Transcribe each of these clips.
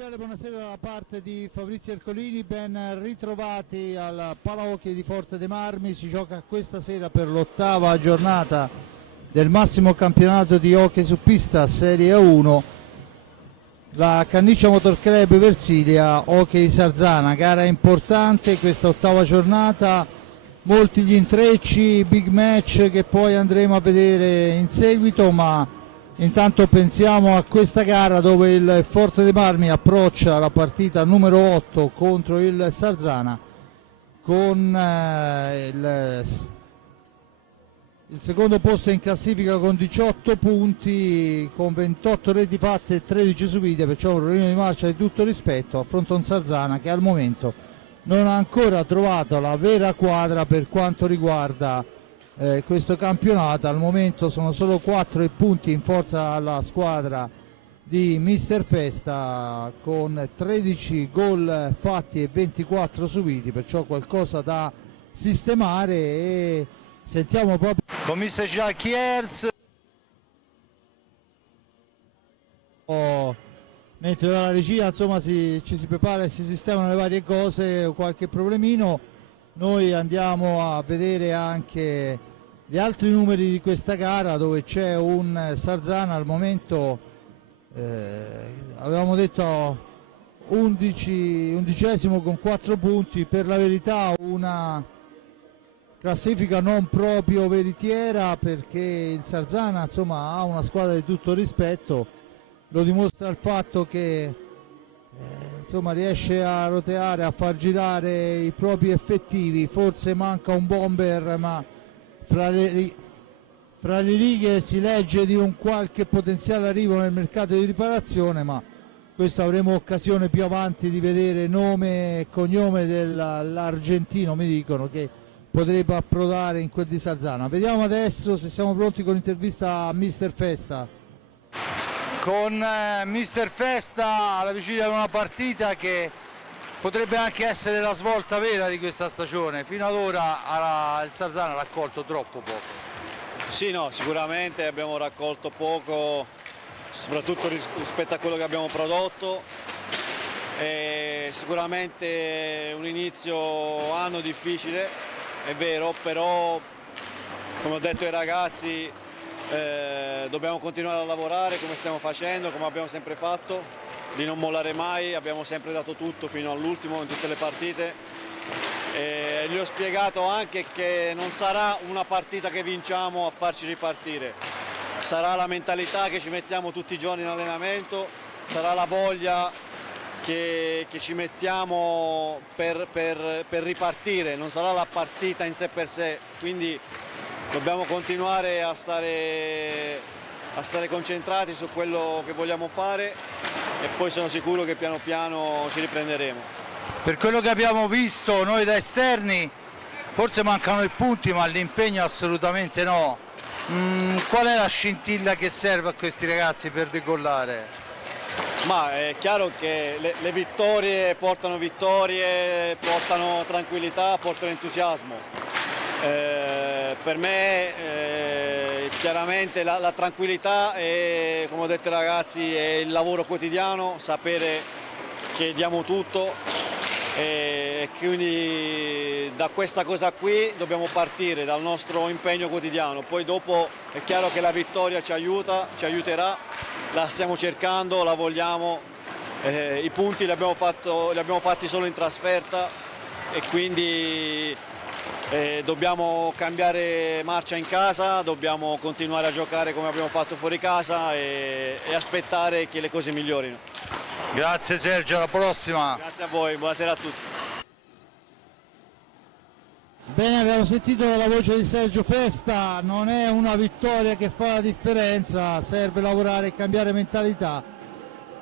cordiale buonasera da parte di Fabrizio Ercolini, ben ritrovati al Palahockey di Forte dei Marmi. Si gioca questa sera per l'8ª giornata del massimo campionato di hockey su pista Serie 1, la Canniccia Motor Club Versilia Hockey Sarzana. Gara importante questa 8ª giornata, molti gli intrecci, big match che poi andremo a vedere in seguito, ma intanto pensiamo a questa gara dove il Forte dei Marmi approccia la partita numero 8 contro il Sarzana con il secondo posto in classifica con 18 punti, con 28 reti fatte e 13 subite, perciò un ruolino di marcia di tutto rispetto. Affronta un Sarzana che al momento non ha ancora trovato la vera quadra per quanto riguarda questo campionato. Al momento sono solo 4 punti in forza alla squadra di Mister Festa, con 13 gol fatti e 24 subiti, perciò qualcosa da sistemare. E sentiamo proprio con Mister Jacques Herz, mentre dalla regia insomma ci si prepara e si sistemano le varie cose, qualche problemino. Noi andiamo a vedere anche gli altri numeri di questa gara, dove c'è un Sarzana al momento, avevamo detto 11esimo con 4 punti, per la verità una classifica non proprio veritiera, perché il Sarzana insomma ha una squadra di tutto rispetto, lo dimostra il fatto che insomma riesce a roteare, a far girare i propri effettivi. Forse manca un bomber, ma fra le righe si legge di un qualche potenziale arrivo nel mercato di riparazione, ma questo avremo occasione più avanti di vedere. Nome e cognome dell'argentino mi dicono che potrebbe approdare in quel di Sarzana. Vediamo adesso se siamo pronti con l'intervista a Mister Festa. Con Mister Festa alla vigilia di una partita che potrebbe anche essere la svolta vera di questa stagione. Fino ad ora il Sarzana ha raccolto troppo poco. Sì, no, sicuramente abbiamo raccolto poco, soprattutto rispetto a quello che abbiamo prodotto. E sicuramente un inizio anno difficile, è vero, però come ho detto ai ragazzi dobbiamo continuare a lavorare come stiamo facendo, come abbiamo sempre fatto, di non mollare mai. Abbiamo sempre dato tutto fino all'ultimo in tutte le partite, e gli ho spiegato anche che non sarà una partita che vinciamo a farci ripartire, sarà la mentalità che ci mettiamo tutti i giorni in allenamento, sarà la voglia che ci mettiamo per ripartire, non sarà la partita in sé per sé. Quindi dobbiamo continuare a stare concentrati su quello che vogliamo fare, e poi sono sicuro che piano piano ci riprenderemo. Per quello che abbiamo visto noi da esterni, forse mancano i punti, ma l'impegno assolutamente no. Qual è la scintilla che serve a questi ragazzi per decollare? Ma è chiaro che le vittorie, portano tranquillità, portano entusiasmo. Per me chiaramente la tranquillità è, come ho detto ai ragazzi, è il lavoro quotidiano, sapere che diamo tutto, e quindi da questa cosa qui dobbiamo partire, dal nostro impegno quotidiano. Poi dopo è chiaro che la vittoria ci aiuterà, la stiamo cercando, la vogliamo, i punti li abbiamo fatti solo in trasferta, e quindi dobbiamo cambiare marcia in casa, dobbiamo continuare a giocare come abbiamo fatto fuori casa e aspettare che le cose migliorino. Grazie Sergio, alla prossima. Grazie a voi, buonasera a tutti. Bene, abbiamo sentito la voce di Sergio Festa. Non è una vittoria che fa la differenza, serve lavorare e cambiare mentalità,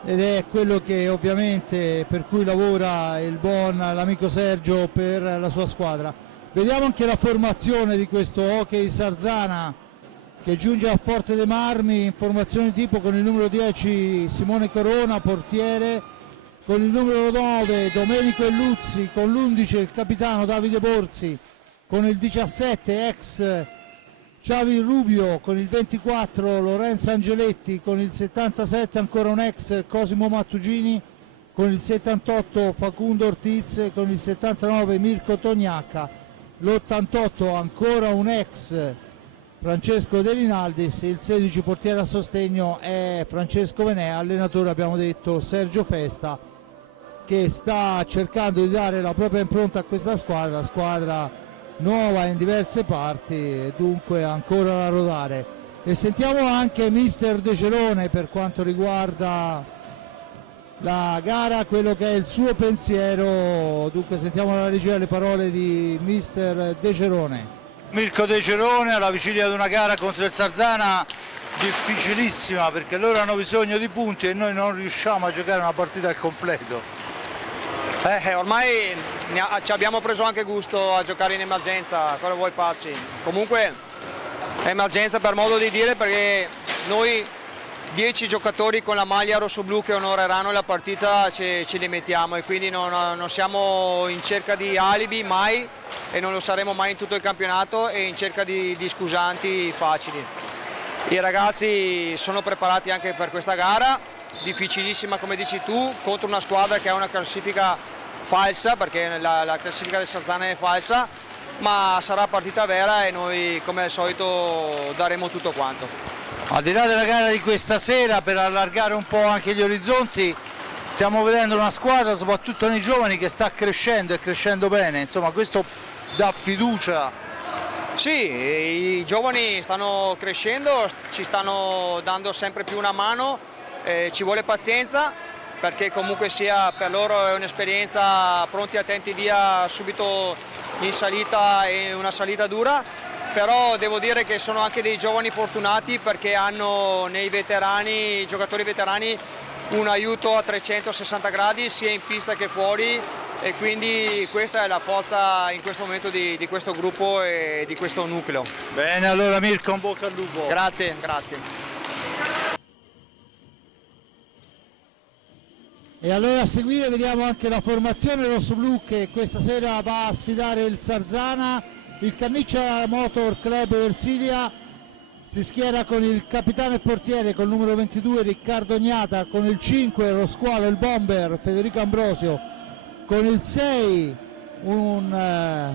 ed è quello che ovviamente per cui lavora l'amico Sergio per la sua squadra. Vediamo anche la formazione di questo Hockey Sarzana che giunge a Forte dei Marmi in formazione tipo, con il numero 10 Simone Corona, portiere, con il numero 9 Domenico Elluzzi, con l'11 il capitano Davide Borzi, con il 17 ex Xavi Rubio, con il 24 Lorenzo Angeletti, con il 77 ancora un ex Cosimo Mattugini, con il 78 Facundo Ortiz, con il 79 Mirko Tognacca, l'88 ancora un ex Francesco De Rinaldis, il 16 portiere a sostegno è Francesco Venè, allenatore abbiamo detto Sergio Festa, che sta cercando di dare la propria impronta a questa squadra nuova in diverse parti e dunque ancora da rodare. E sentiamo anche mister De Gerone per quanto riguarda la gara, quello che è il suo pensiero. Dunque sentiamo alla regia le parole di mister De Gerone. Mirko De Gerone alla vigilia di una gara contro il Sarzana difficilissima, perché loro hanno bisogno di punti e noi non riusciamo a giocare una partita al completo. Ormai ci abbiamo preso anche gusto a giocare in emergenza, cosa vuoi farci? Comunque è emergenza per modo di dire, perché noi 10 giocatori con la maglia rossoblu che onoreranno la partita ce li mettiamo, e quindi non siamo in cerca di alibi mai, e non lo saremo mai in tutto il campionato, e in cerca di scusanti facili. I ragazzi sono preparati anche per questa gara, difficilissima come dici tu, contro una squadra che ha una classifica falsa, perché la classifica del Sarzana è falsa, ma sarà partita vera e noi come al solito daremo tutto quanto. Al di là della gara di questa sera, per allargare un po' anche gli orizzonti, stiamo vedendo una squadra, soprattutto nei giovani, che sta crescendo e crescendo bene, insomma questo dà fiducia. Sì, i giovani stanno crescendo, ci stanno dando sempre più una mano, ci vuole pazienza, perché comunque sia per loro è un'esperienza, pronti attenti via subito in salita, e una salita dura, però devo dire che sono anche dei giovani fortunati, perché hanno nei veterani, giocatori veterani, un aiuto a 360 gradi sia in pista che fuori, e quindi questa è la forza in questo momento di questo gruppo e di questo nucleo. Bene, allora Mirko, un bocca al lupo. Grazie, grazie. E allora a seguire vediamo anche la formazione rossoblu che questa sera va a sfidare il Sarzana. Il Canniccia Motor Club Versilia si schiera con il capitano e portiere col numero 22 Riccardo Gnata, con il 5 lo squalo, il bomber Federico Ambrosio, con il 6 un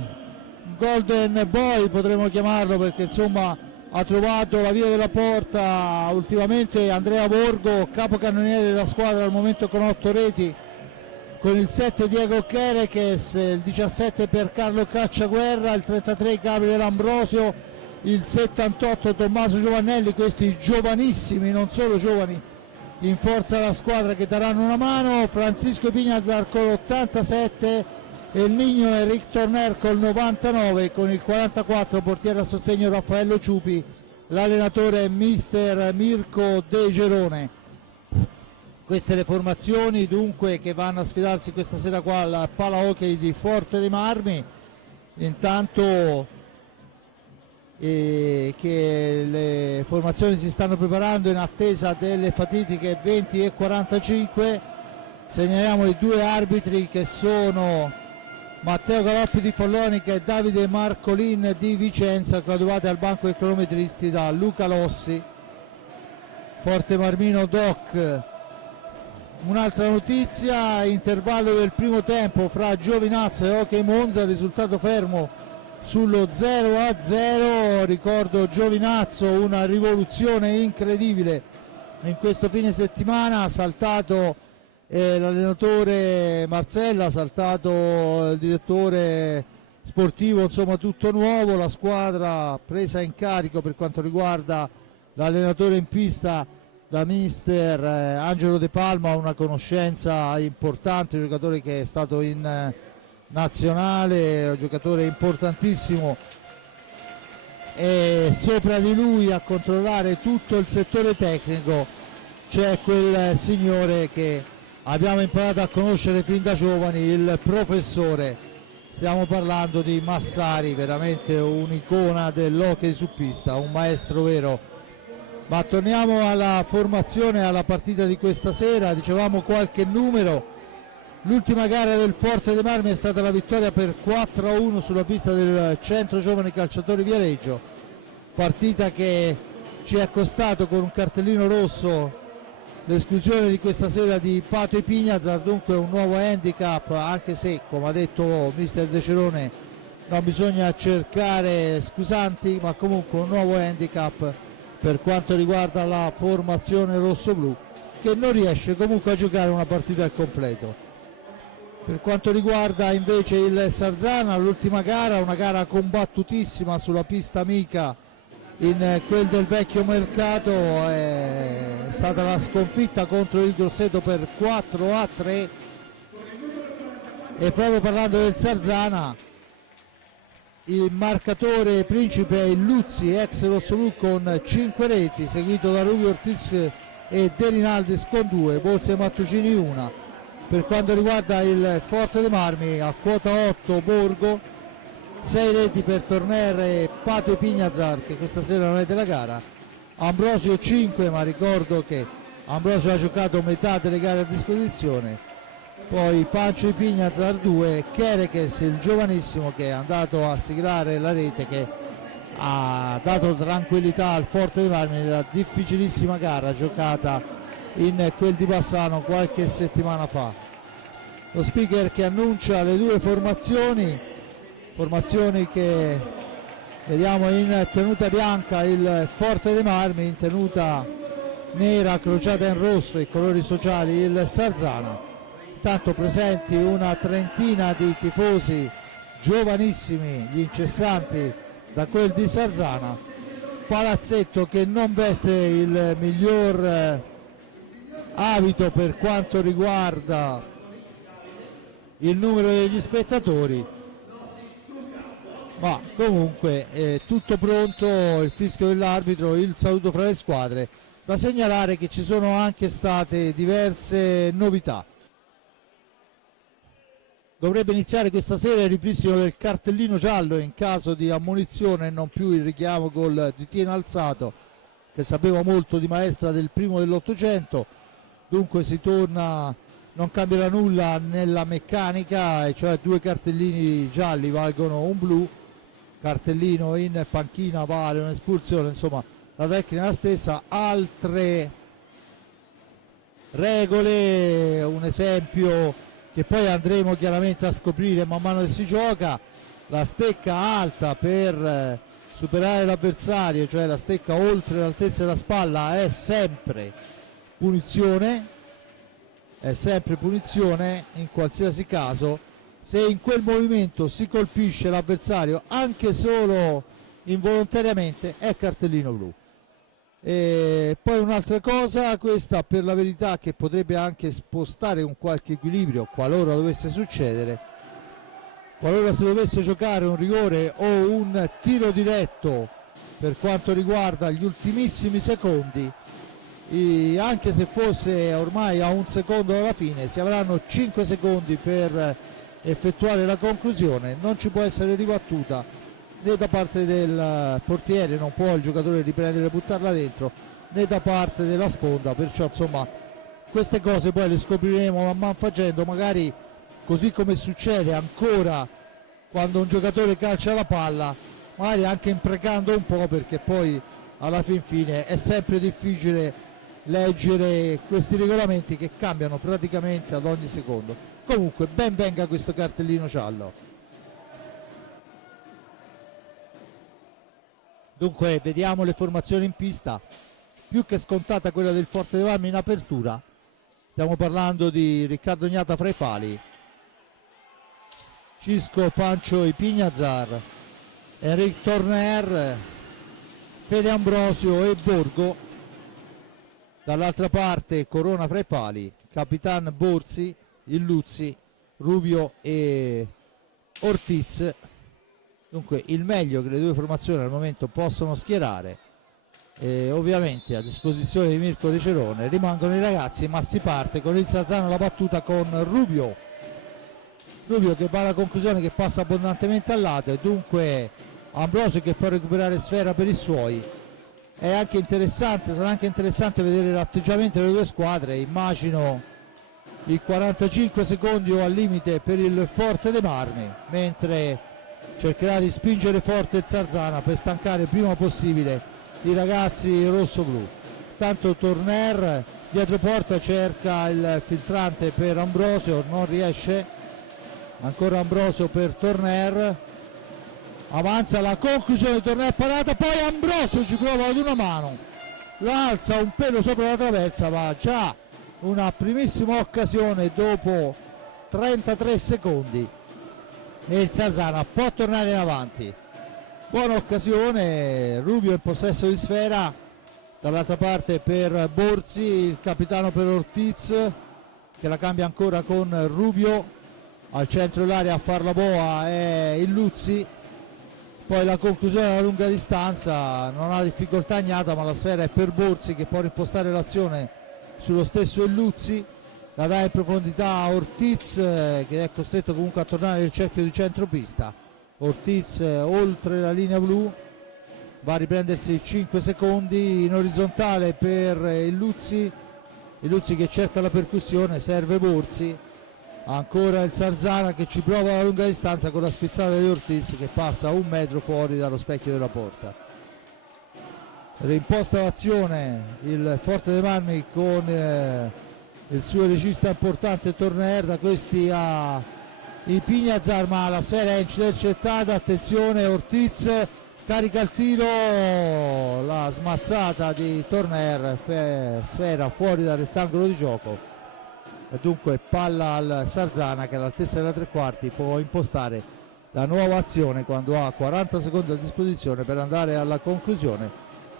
golden boy potremmo chiamarlo, perché insomma ha trovato la via della porta ultimamente, Andrea Borgo, capocannoniere della squadra al momento con 8 reti, con il 7 Diego Chereches, il 17 per Carlo Cacciaguerra, il 33 Gabriele Ambrosio, il 78 Tommaso Giovannelli, questi giovanissimi, non solo giovani, in forza alla squadra, che daranno una mano, Francisco Pignazar con l'87 e il Nigno Enric Torner col 99, con il 44 portiere a sostegno Raffaello Ciupi, l'allenatore è mister Mirko De Gerone. Queste le formazioni dunque che vanno a sfidarsi questa sera qua al Pala Hockey di Forte dei Marmi. Intanto che le formazioni si stanno preparando in attesa delle fatitiche 20 e 45, segnaliamo i due arbitri che sono Matteo Galoppi di Follonica e Davide Marcolin di Vicenza, coadiuvati al banco dei cronometristi da Luca Lossi. Forte Marmino Doc. Un'altra notizia: intervallo del primo tempo fra Giovinazzo e Hockey Monza, risultato fermo sullo 0-0. Ricordo Giovinazzo, una rivoluzione incredibile in questo fine settimana, ha saltato l'allenatore Marzella, ha saltato il direttore sportivo, insomma tutto nuovo, la squadra presa in carico per quanto riguarda l'allenatore in pista da mister Angelo De Palma, una conoscenza importante, un giocatore che è stato in nazionale, un giocatore importantissimo, e sopra di lui a controllare tutto il settore tecnico c'è quel signore che abbiamo imparato a conoscere fin da giovani, il professore. Stiamo parlando di Massari, veramente un'icona dell'hockey su pista, un maestro vero. Ma torniamo alla formazione, alla partita di questa sera. Dicevamo qualche numero: l'ultima gara del Forte dei Marmi è stata la vittoria per 4-1 sulla pista del Centro Giovani Calciatori Viareggio, partita che ci è costato con un cartellino rosso l'esclusione di questa sera di Pato e Pignazar, dunque un nuovo handicap, anche se come ha detto mister De Cerone non bisogna cercare scusanti, ma comunque un nuovo handicap per quanto riguarda la formazione rossoblù, che non riesce comunque a giocare una partita al completo. Per quanto riguarda invece il Sarzana, l'ultima gara, una gara combattutissima sulla pista amica in quel del vecchio mercato, è stata la sconfitta contro il Grosseto per 4-3, e proprio parlando del Sarzana, il marcatore principe è il Luzzi, ex rossoblù, con 5 reti, seguito da Rubio Ortiz e De Rinaldis con 2, Borse Mattucini 1. Per quanto riguarda il Forte dei Marmi, a quota 8 Borgo, 6 reti per Torner e Pato e Pignazar, che questa sera non è della gara, Ambrosio 5, ma ricordo che Ambrosio ha giocato metà delle gare a disposizione, poi Pancio e Pignazar 2 e Chereches, il giovanissimo, che è andato a siglare la rete che ha dato tranquillità al Forte dei Marmi nella difficilissima gara giocata in quel di Bassano qualche settimana fa. Lo speaker che annuncia le due formazioni che vediamo in tenuta bianca il Forte dei Marmi, in tenuta nera crociata in rosso e colori sociali il Sarzana. Intanto presenti una trentina di tifosi giovanissimi, gli incessanti da quel di Sarzana, palazzetto che non veste il miglior abito per quanto riguarda il numero degli spettatori, ma comunque è tutto pronto, il fischio dell'arbitro, il saluto fra le squadre. Da segnalare che ci sono anche state diverse novità. Dovrebbe iniziare questa sera il ripristino del cartellino giallo in caso di ammonizione, non più il richiamo col ditino alzato, che sapeva molto di maestra del primo dell'Ottocento. Dunque si torna, non cambierà nulla nella meccanica, e cioè 2 cartellini gialli valgono un blu, cartellino in panchina vale un'espulsione, insomma la tecnica è la stessa. Altre regole, un esempio che poi andremo chiaramente a scoprire man mano che si gioca: la stecca alta per superare l'avversario, cioè la stecca oltre l'altezza della spalla, è sempre punizione in qualsiasi caso. Se in quel movimento si colpisce l'avversario anche solo involontariamente, è cartellino blu. E poi un'altra cosa, questa per la verità, che potrebbe anche spostare un qualche equilibrio qualora dovesse succedere, qualora si dovesse giocare un rigore o un tiro diretto per quanto riguarda gli ultimissimi secondi, anche se fosse ormai a un secondo dalla fine, si avranno 5 secondi per effettuare la conclusione, non ci può essere ribattuta né da parte del portiere, non può il giocatore riprendere e buttarla dentro, né da parte della sponda, perciò insomma queste cose poi le scopriremo man mano facendo, magari così come succede ancora quando un giocatore calcia la palla, magari anche imprecando un po', perché poi alla fin fine è sempre difficile leggere questi regolamenti che cambiano praticamente ad ogni secondo. Comunque ben venga questo cartellino giallo. Dunque vediamo le formazioni in pista, più che scontata quella del Forte dei Marmi in apertura. Stiamo parlando di Riccardo Gnata fra i pali, Cisco, Pancio e Pignazar, Enric Torner, Fede Ambrosio e Borgo. Dall'altra parte Corona fra i pali, Capitan Borsi, il Luzzi, Rubio e Ortiz. Dunque il meglio che le due formazioni al momento possono schierare, e ovviamente a disposizione di Mirko De Cerone rimangono i ragazzi, ma si parte con il Sarzano, la battuta con Rubio che va alla conclusione, che passa abbondantemente al lato, e dunque Ambrosio che può recuperare sfera per i suoi. È anche interessante, sarà anche interessante vedere l'atteggiamento delle due squadre. Immagino i 45 secondi o al limite per il Forte dei Marmi, mentre cercherà di spingere forte il Sarzana per stancare il prima possibile i ragazzi rossoblù. intanto Torner dietro porta cerca il filtrante per Ambrosio, non riesce, ancora Ambrosio per Torner, avanza la conclusione, Torner parata, poi Ambrosio ci prova ad una mano, la alza un pelo sopra la traversa, ma già una primissima occasione dopo 33 secondi e il Sarzana può tornare in avanti. Buona occasione, Rubio in possesso di sfera, dall'altra parte per Borzi, il capitano per Ortiz che la cambia ancora con Rubio, al centro dell'area a far la boa è il Luzzi, poi la conclusione alla lunga distanza, non ha difficoltà Agnata, ma la sfera è per Borzi che può impostare l'azione sullo stesso Luzzi, la dà in profondità a Ortiz che è costretto comunque a tornare nel cerchio di centropista. Ortiz oltre la linea blu, va a riprendersi 5 secondi in orizzontale per il Luzzi che cerca la percussione, serve Borzi, ancora il Sarzana che ci prova alla lunga distanza con la spizzata di Ortiz che passa un metro fuori dallo specchio della porta. Reimposta l'azione il Forte dei Marmi con il suo regista importante Torner, da questi a i Pignazar, ma la sfera è intercettata, attenzione Ortiz carica il tiro, la smazzata di Torner, sfera fuori dal rettangolo di gioco e dunque palla al Sarzana che all'altezza della tre quarti può impostare la nuova azione quando ha 40 secondi a disposizione per andare alla conclusione,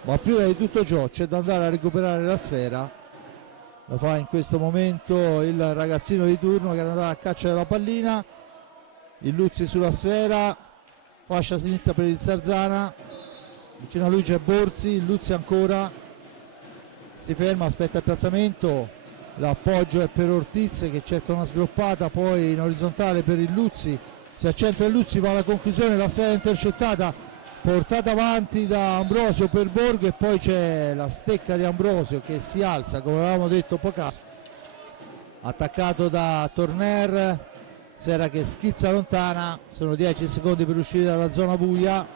ma prima di tutto ciò c'è da andare a recuperare la sfera. Lo fa in questo momento il ragazzino di turno che è andato a caccia della pallina, il Luzzi sulla sfera, fascia sinistra per il Sarzana, vicino a lui c'è Borzi, il Luzzi ancora, si ferma, aspetta il piazzamento, l'appoggio è per Ortiz che cerca una sgroppata, poi in orizzontale per il Luzzi, si accentra il Luzzi, va alla conclusione, la sfera intercettata, portata avanti da Ambrosio per Borgo e poi c'è la stecca di Ambrosio che si alza come avevamo detto poc'anzi, attaccato da Torner, sfera che schizza lontana, sono 10 secondi per uscire dalla zona buia,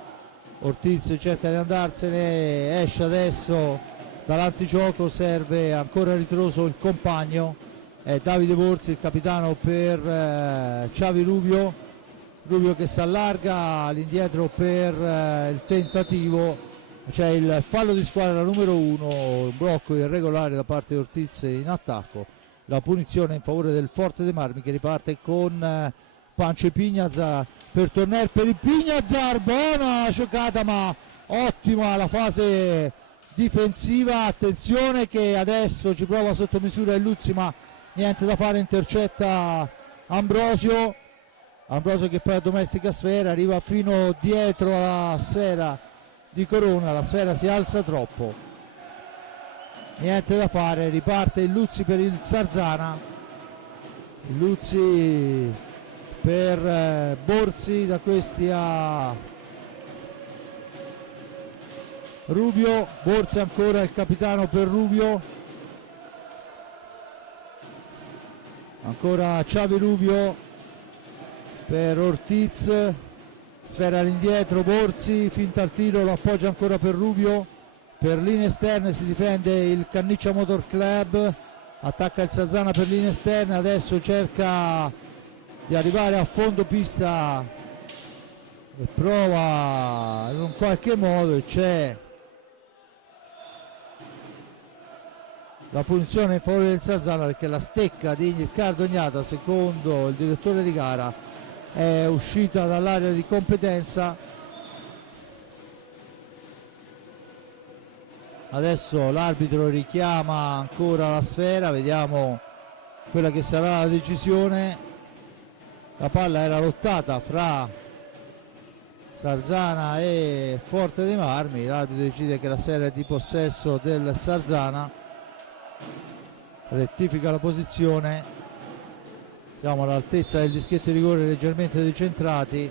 Ortiz cerca di andarsene, esce adesso dall'antigioco, serve ancora ritroso il compagno, è Davide Borzi il capitano per Xavi Rubio che si allarga all'indietro per il tentativo, c'è il fallo di squadra numero 1, un blocco irregolare da parte di Ortiz in attacco, la punizione in favore del Forte dei Marmi che riparte con Pancio Pignazar per Torner, per il Pignazar, buona giocata ma ottima la fase difensiva, attenzione che adesso ci prova sotto misura il Luzzi ma niente da fare, intercetta Ambrosio che poi addomestica sfera, arriva fino dietro alla sfera di Corona, la sfera si alza troppo, niente da fare, riparte il Luzzi per il Sarzana, il Luzzi per Borzi, da questi a Rubio, Borzi ancora il capitano per Rubio, ancora Xavi Rubio per Ortiz, sfera all'indietro, Borzi, finta al tiro, lo appoggia ancora per Rubio, per linee esterne si difende il Canniccia Motor Club, attacca il Sarzana per linee esterne, adesso cerca di arrivare a fondo pista e prova in un qualche modo, e c'è la punizione in favore del Sarzana perché la stecca di Riccardo Agnata, secondo il direttore di gara, è uscita dall'area di competenza. Adesso l'arbitro richiama ancora la sfera, vediamo quella che sarà la decisione. La palla era lottata fra Sarzana e Forte dei Marmi, l'arbitro decide che la sfera è di possesso del Sarzana, rettifica la posizione, siamo all'altezza del dischetto di rigore leggermente decentrati,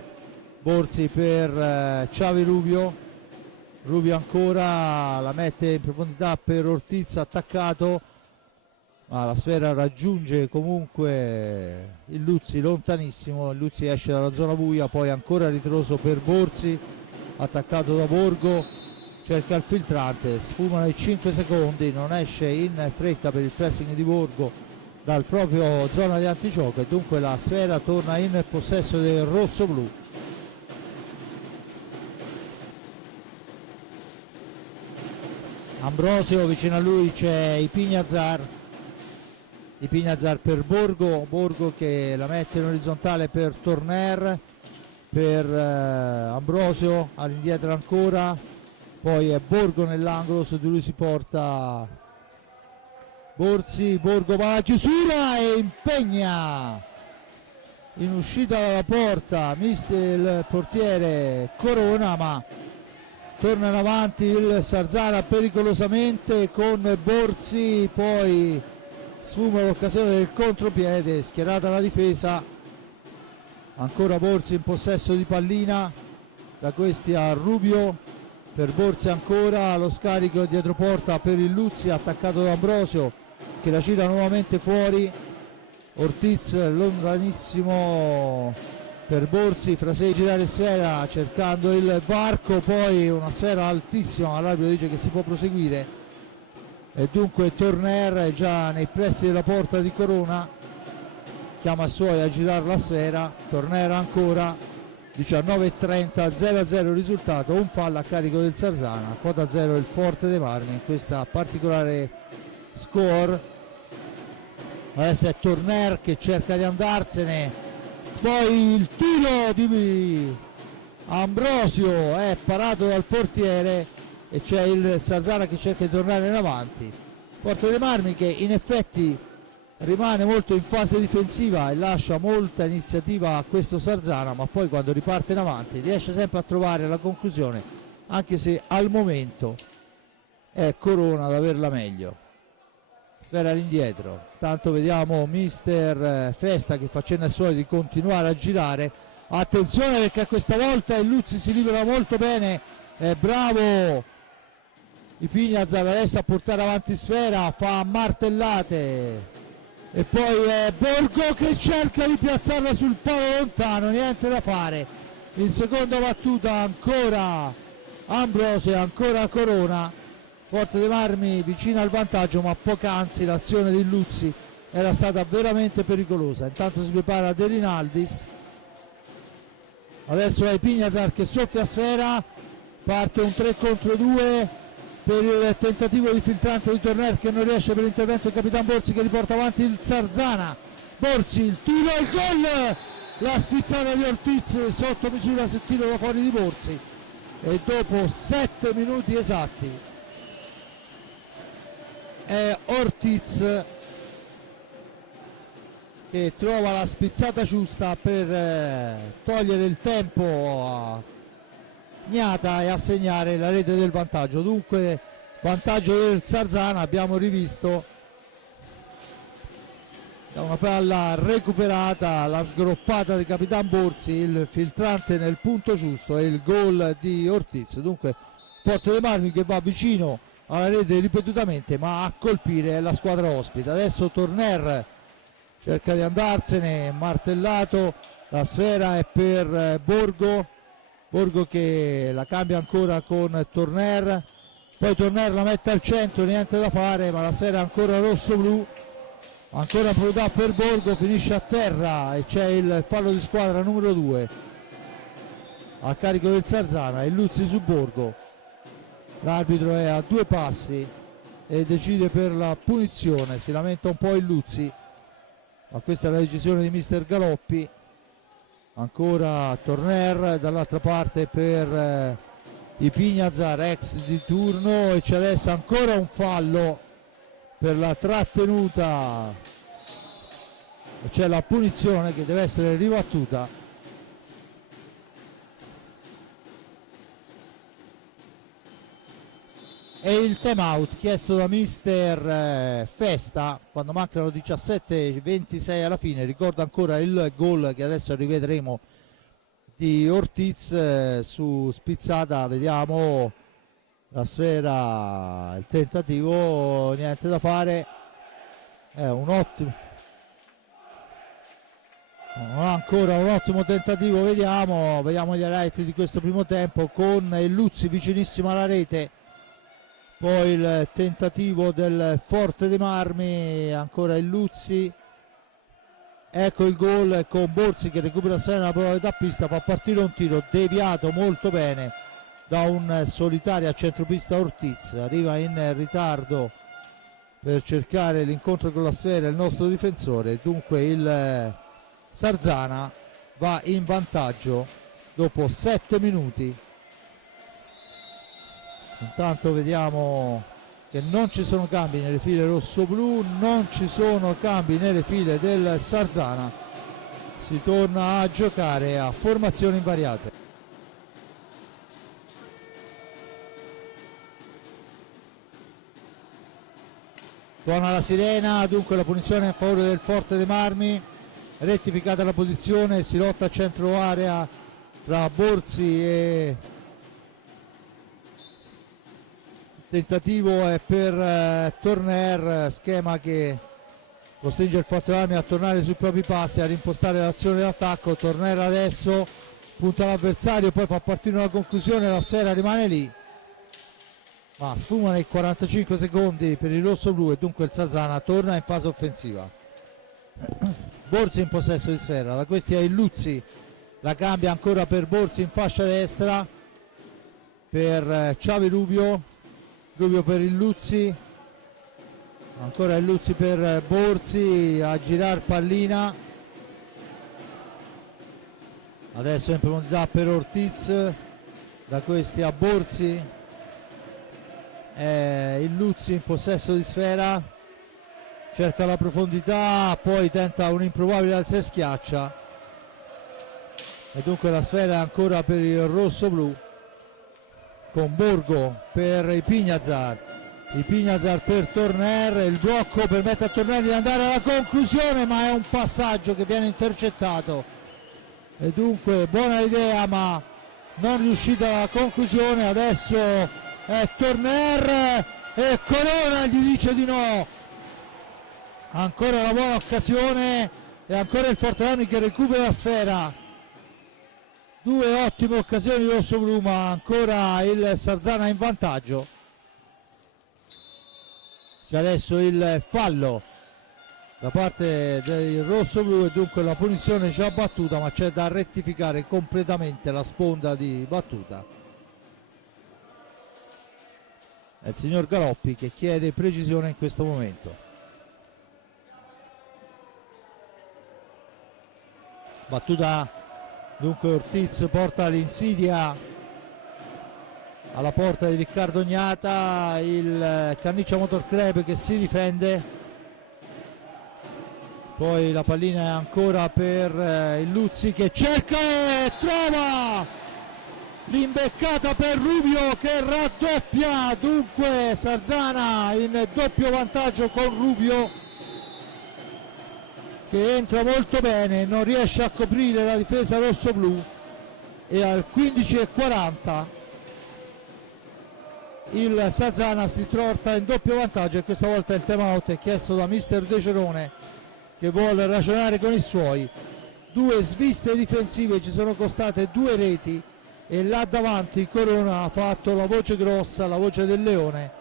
Borzi per Xavi Rubio ancora, la mette in profondità per Ortiz attaccato, ma la sfera raggiunge comunque il Luzzi lontanissimo, il Luzzi esce dalla zona buia, poi ancora ritroso per Borzi attaccato da Borgo, cerca il filtrante, sfumano i 5 secondi, non esce in fretta per il pressing di Borgo dal proprio zona di antigioco, e dunque la sfera torna in possesso del rosso-blu. Ambrosio, vicino a lui c'è Ipignazar per Borgo che la mette in orizzontale per Torner, per Ambrosio, all'indietro ancora, poi è Borgo nell'angolo, su di lui si porta Borzi, Borgo va alla chiusura e impegna in uscita dalla porta il portiere Corona, ma torna in avanti il Sarzana pericolosamente con Borzi, poi sfuma l'occasione del contropiede, schierata la difesa, ancora Borzi in possesso di pallina, da questi a Rubio, per Borzi ancora lo scarico dietro porta per il Luzzi, attaccato da Ambrosio che la gira nuovamente fuori, Ortiz lontanissimo per Borzi, fra sé girare sfera cercando il varco, poi una sfera altissima, ma l'arbitro dice che si può proseguire, e dunque Torner è già nei pressi della porta di Corona, chiama i suoi a girare la sfera, Torner ancora, 19:30, 0-0 il risultato, un fallo a carico del Sarzana, quota 0 il Forte dei Marmi in questa particolare score. Adesso è Torner che cerca di andarsene, poi il tiro di Ambrosio è parato dal portiere e c'è il Sarzana che cerca di tornare in avanti. Forte dei Marmi che in effetti rimane molto in fase difensiva e lascia molta iniziativa a questo Sarzana, ma poi quando riparte in avanti riesce sempre a trovare la conclusione, anche se al momento è Corona ad averla meglio. Sfera all'indietro, tanto vediamo mister Festa che fa cenno ai suoi di continuare a girare, attenzione perché questa volta il Luzzi si libera molto bene, è bravo Ipignazar adesso a portare avanti sfera, fa martellate e poi è Borgo che cerca di piazzarla sul palo lontano, niente da fare, in seconda battuta ancora Ambrosio e ancora Corona. Forte dei Marmi vicino al vantaggio, ma poc'anzi l'azione di Luzzi era stata veramente pericolosa. Intanto si prepara De Rinaldis, adesso è Ipignazar che soffia sfera, parte un 3 contro 2 per il tentativo di filtrante di Torner che non riesce, per l'intervento del Capitan Borzi che riporta avanti il Sarzana. Borzi, il tiro e il gol, la spizzata di Ortiz sotto misura sul tiro da fuori di Borzi, e dopo 7 minuti esatti è Ortiz che trova la spizzata giusta per togliere il tempo a Gnata e assegnare la rete del vantaggio. Dunque vantaggio del Sarzana, abbiamo rivisto da una palla recuperata la sgroppata di Capitan Borzi, il filtrante nel punto giusto e il gol di Ortiz. Dunque Forte dei Marmi che va vicino alla rete ripetutamente, ma a colpire è la squadra ospite. Adesso Torner cerca di andarsene, martellato, la sfera è per Borgo che la cambia ancora con Torner, poi Torner la mette al centro, niente da fare, ma la sfera è ancora rosso-blu, ancora priorità per Borgo, finisce a terra e c'è il fallo di squadra numero 2 a carico del Sarzana e Luzzi su Borgo. L'arbitro è a 2 passi e decide per la punizione, si lamenta un po' il Luzzi, ma questa è la decisione di mister Galoppi. Ancora Torner dall'altra parte per Ipignazar, ex di turno, e c'è adesso ancora un fallo per la trattenuta e c'è la punizione che deve essere ribattuta. E il time out chiesto da mister Festa quando mancano 17:26 alla fine. Ricordo ancora il gol che adesso rivedremo di Ortiz su spizzata, vediamo la sfera, il tentativo, niente da fare, è un ottimo, ancora un ottimo tentativo, vediamo gli highlight di questo primo tempo con il Luzzi vicinissimo alla rete poi il tentativo del Forte dei Marmi, ancora il Luzzi, ecco il gol con Borzi che recupera sfera nella prova da pista, fa partire un tiro deviato molto bene da un solitario a centropista Ortiz, arriva in ritardo per cercare l'incontro con la sfera il nostro difensore, dunque il Sarzana va in vantaggio dopo 7 minuti. Intanto vediamo che non ci sono cambi nelle file rosso-blu, non ci sono cambi nelle file del Sarzana, si torna a giocare a formazioni invariate. Suona la sirena, dunque la punizione a favore del Forte dei Marmi, rettificata la posizione, si lotta a centro area tra Borzi e tentativo è per Torner, schema che costringe il Forte dei Marmi a tornare sui propri passi, a rimpostare l'azione d'attacco. Torner adesso punta l'avversario, poi fa partire una conclusione, la sfera rimane lì, ma sfumano i 45 secondi per il rosso-blu e dunque il Sarzana torna in fase offensiva. Borzi in possesso di sfera, da questi è il Luzzi, la cambia ancora per Borzi in fascia destra per Xavi Rubio, Rubio per il Luzzi, ancora il Luzzi per Borzi a girare pallina, adesso in profondità per Ortiz, da questi a Borzi, il Luzzi in possesso di sfera, cerca la profondità, poi tenta un improbabile alza e schiaccia e dunque la sfera è ancora per il rosso-blu con Borgo per i Pignazar per Torner, il blocco permette a Torner di andare alla conclusione ma è un passaggio che viene intercettato e dunque buona idea ma non riuscita alla conclusione. Adesso è Torner e Corona gli dice di no, ancora una buona occasione e ancora il Forte dei Marmi che recupera la sfera, due ottime occasioni rosso-blu ma ancora il Sarzana in vantaggio. C'è adesso il fallo da parte del rosso-blu e dunque la punizione già battuta ma c'è da rettificare completamente la sponda di battuta. È il signor Galoppi che chiede precisione in questo momento. Battuta dunque, Ortiz porta l'insidia alla porta di Riccardo Gnata, il Canniccia Motor Club che si difende, poi la pallina è ancora per il Luzzi che cerca e trova l'imbeccata per Rubio che raddoppia, dunque Sarzana in doppio vantaggio con Rubio che entra molto bene, non riesce a coprire la difesa rosso-blu e al 15:40 il Sarzana si trova in doppio vantaggio e questa volta il time out è chiesto da mister De Cerone che vuole ragionare con i suoi. Due sviste difensive ci sono costate 2 reti e là davanti Corona ha fatto la voce grossa, la voce del leone,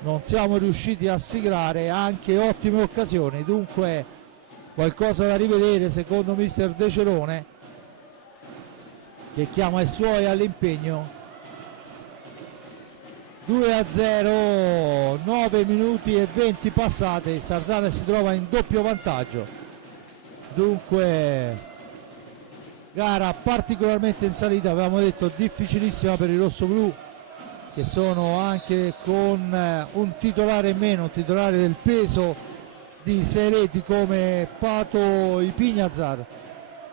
non siamo riusciti a siglare, anche ottime occasioni, dunque qualcosa da rivedere secondo mister De Cerone che chiama i suoi all'impegno. 2-0, 9 minuti e 20 passate, il Sarzana si trova in doppio vantaggio, dunque gara particolarmente in salita, avevamo detto difficilissima per i rossoblu che sono anche con un titolare in meno, un titolare del peso di 6 reti come Pato Ipignazar.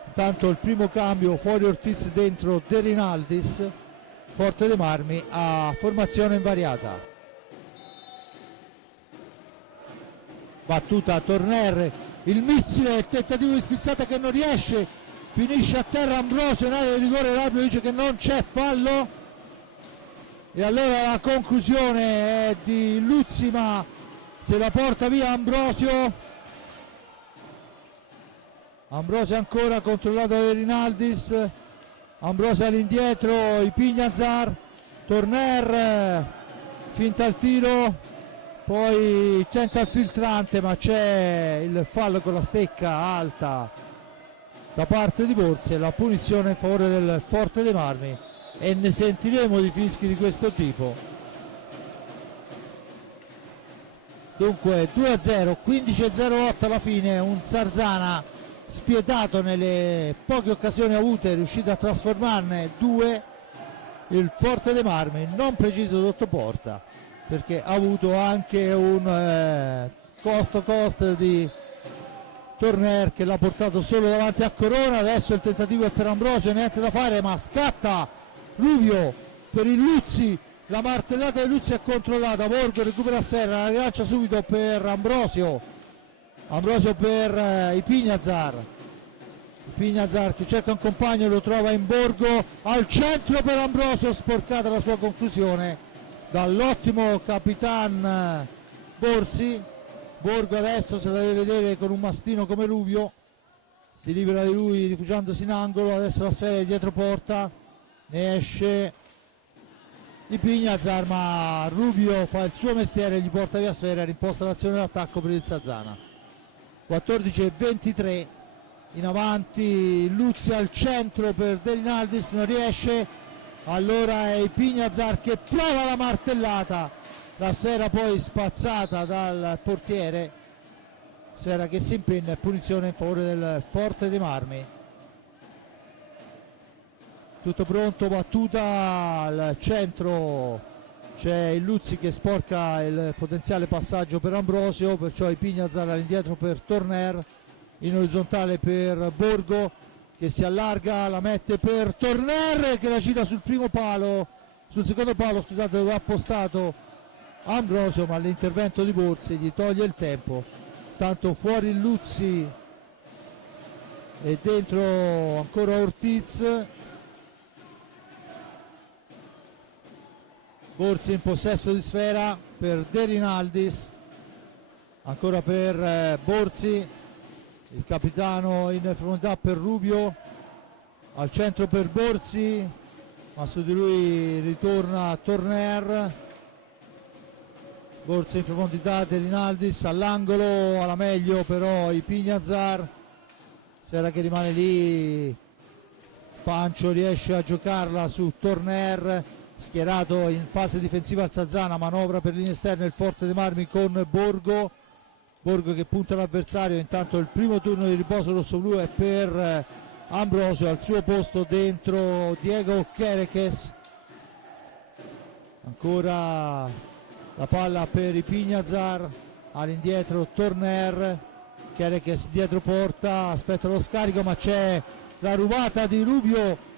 Intanto il primo cambio, fuori Ortiz, dentro De Rinaldis, Forte dei Marmi a formazione invariata. Battuta a Torner, il missile, tentativo di spizzata che non riesce, finisce a terra Ambrosio in area di rigore, l'arbitro dice che non c'è fallo e allora la conclusione è di Luzzi ma se la porta via Ambrosio. Ambrosio ancora controllato da Rinaldis, Ambrosio all'indietro, Ipignazar, Torner finta il tiro, poi tenta il filtrante, ma c'è il fallo con la stecca alta da parte di Borzi e la punizione in favore del Forte dei Marmi, e ne sentiremo di fischi di questo tipo. Dunque 2-0, 15-08 alla fine, un Sarzana spietato nelle poche occasioni avute, è riuscito a trasformarne due. Il Forte dei Marmi non preciso sotto porta, perché ha avuto anche un cost di Torner che l'ha portato solo davanti a Corona. Adesso il tentativo è per Ambrosio, niente da fare, ma scatta Rubio per il Luzzi, la martellata di Luzzi è controllata, Borgo recupera Serra, la rilancia subito per Ambrosio per Ipignazar che cerca un compagno, lo trova in Borgo, al centro per Ambrosio, sporcata la sua conclusione dall'ottimo capitan Borzi. Borgo adesso se la deve vedere con un mastino come Rubio, si libera di lui rifugiandosi in angolo, adesso la sfera è dietro porta, ne esce Ipignazar, ma Rubio fa il suo mestiere, gli porta via sfera, rimposta l'azione d'attacco per il Sarzana. 14-23 in avanti, Luzzi al centro per De Rinaldis, non riesce, allora è Ipignazar che prova la martellata, la sfera poi spazzata dal portiere, sfera che si impenna e punizione in favore del Forte dei Marmi. Tutto pronto, battuta al centro, c'è il Luzzi che sporca il potenziale passaggio per Ambrosio, perciò Ipignazar all'indietro per Torner, in orizzontale per Borgo che si allarga, la mette per Torner che la gira sul secondo palo, scusate, dove ha appostato Ambrosio, ma l'intervento di Borzi gli toglie il tempo. Tanto fuori il Luzzi e dentro ancora Ortiz. Borzi in possesso di sfera per De Rinaldis, ancora per Borzi, il capitano in profondità per Rubio, al centro per Borzi, ma su di lui ritorna Torner. Borzi in profondità, De Rinaldis all'angolo, alla meglio però Ipignazar, sfera che rimane lì, Pancio riesce a giocarla su Torner, schierato in fase difensiva al Sarzana, manovra per linee esterne il Forte dei Marmi con Borgo che punta l'avversario. Intanto il primo turno di riposo rossoblu è per Ambrosio, al suo posto dentro Diego Kerekes, ancora la palla per Ipignazar, all'indietro Torner, Kerekes dietro porta, aspetta lo scarico ma c'è la rubata di Rubio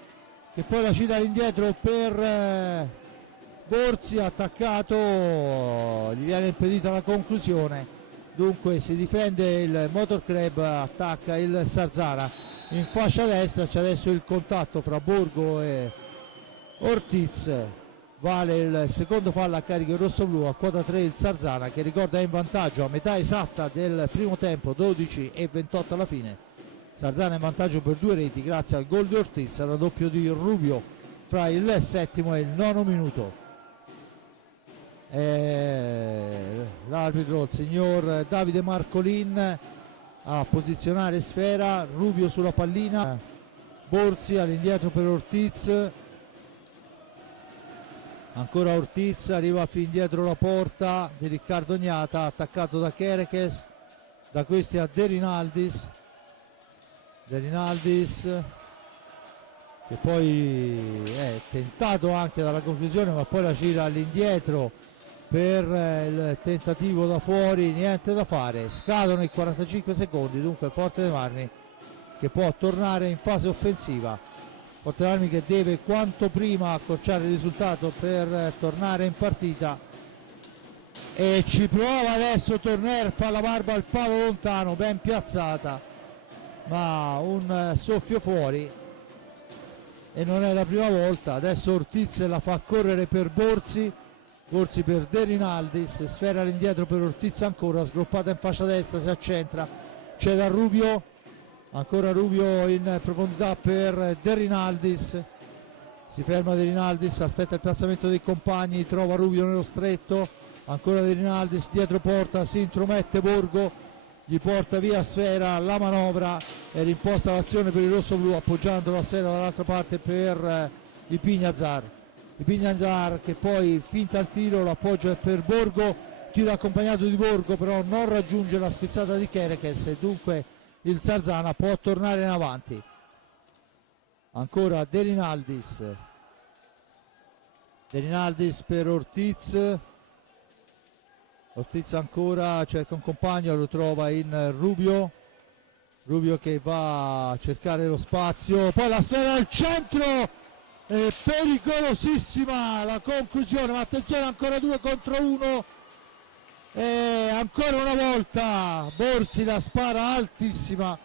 che poi la gira all'indietro per Borzi, attaccato, gli viene impedita la conclusione, dunque si difende il Motor Club, attacca il Sarzana in fascia destra. C'è adesso il contatto fra Borgo e Ortiz, vale il secondo fallo a carico rossoblu, a quota 3 il Sarzana che ricorda è in vantaggio a metà esatta del primo tempo, 12-28 alla fine. Sarzana in vantaggio per 2 reti grazie al gol di Ortiz, al raddoppio di Rubio fra il settimo e il nono minuto. L'arbitro, il signor Davide Marcolin, a posizionare sfera, Rubio sulla pallina, Borzi all'indietro per Ortiz, ancora Ortiz, arriva fin dietro la porta di Riccardo Gnata, attaccato da Kerekes, da questi a De Rinaldis che poi è tentato anche dalla conclusione ma poi la gira all'indietro per il tentativo da fuori, niente da fare, scadono i 45 secondi, dunque Forte dei Marmi che può tornare in fase offensiva, Forte dei Marmi che deve quanto prima accorciare il risultato per tornare in partita, e ci prova adesso Torner, fa la barba al palo lontano, ben piazzata ma un soffio fuori e non è la prima volta. Adesso Ortiz la fa correre per Borzi per De Rinaldis, sfera all'indietro per Ortiz ancora, sgroppata in fascia destra, si accentra, c'è da Rubio, ancora Rubio in profondità per De Rinaldis, si ferma De Rinaldis, aspetta il piazzamento dei compagni, trova Rubio nello stretto, ancora De Rinaldis dietro porta, si intromette Borgo, gli porta via Sfera, la manovra e rimposta l'azione per il rosso-blu appoggiando la Sfera dall'altra parte per i Pignazar che poi finta il tiro, l'appoggio è per Borgo, tiro accompagnato di Borgo però non raggiunge la spizzata di Kerekes e dunque il Sarzana può tornare in avanti. Ancora De Rinaldis per Ortiz ancora cerca un compagno, lo trova in Rubio che va a cercare lo spazio, poi la Sfera al centro, è pericolosissima la conclusione, ma attenzione, ancora 2 contro 1 e ancora una volta Borzi la spara altissima,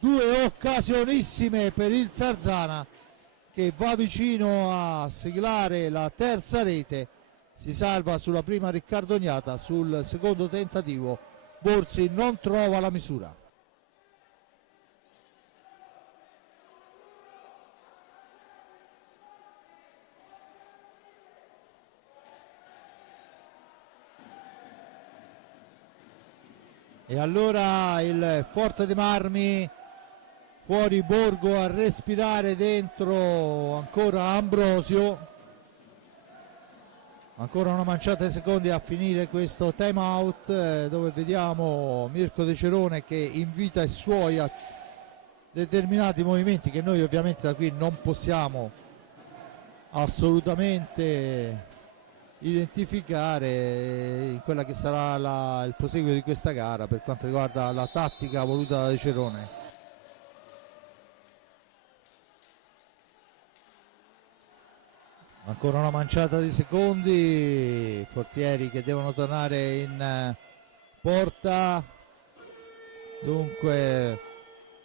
2 occasionissime per il Sarzana che va vicino a siglare la terza rete, si salva sulla prima Riccardo Gnata, sul secondo tentativo Borzi non trova la misura. E allora il Forte dei Marmi, fuori Borgo a respirare, dentro ancora Ambrosio, ancora una manciata di secondi a finire questo time out, dove vediamo Mirko De Cerone che invita i suoi a determinati movimenti che noi ovviamente da qui non possiamo assolutamente identificare in quella che sarà il proseguio di questa gara per quanto riguarda la tattica voluta da De Cerone. Ancora una manciata di secondi, portieri che devono tornare in porta, dunque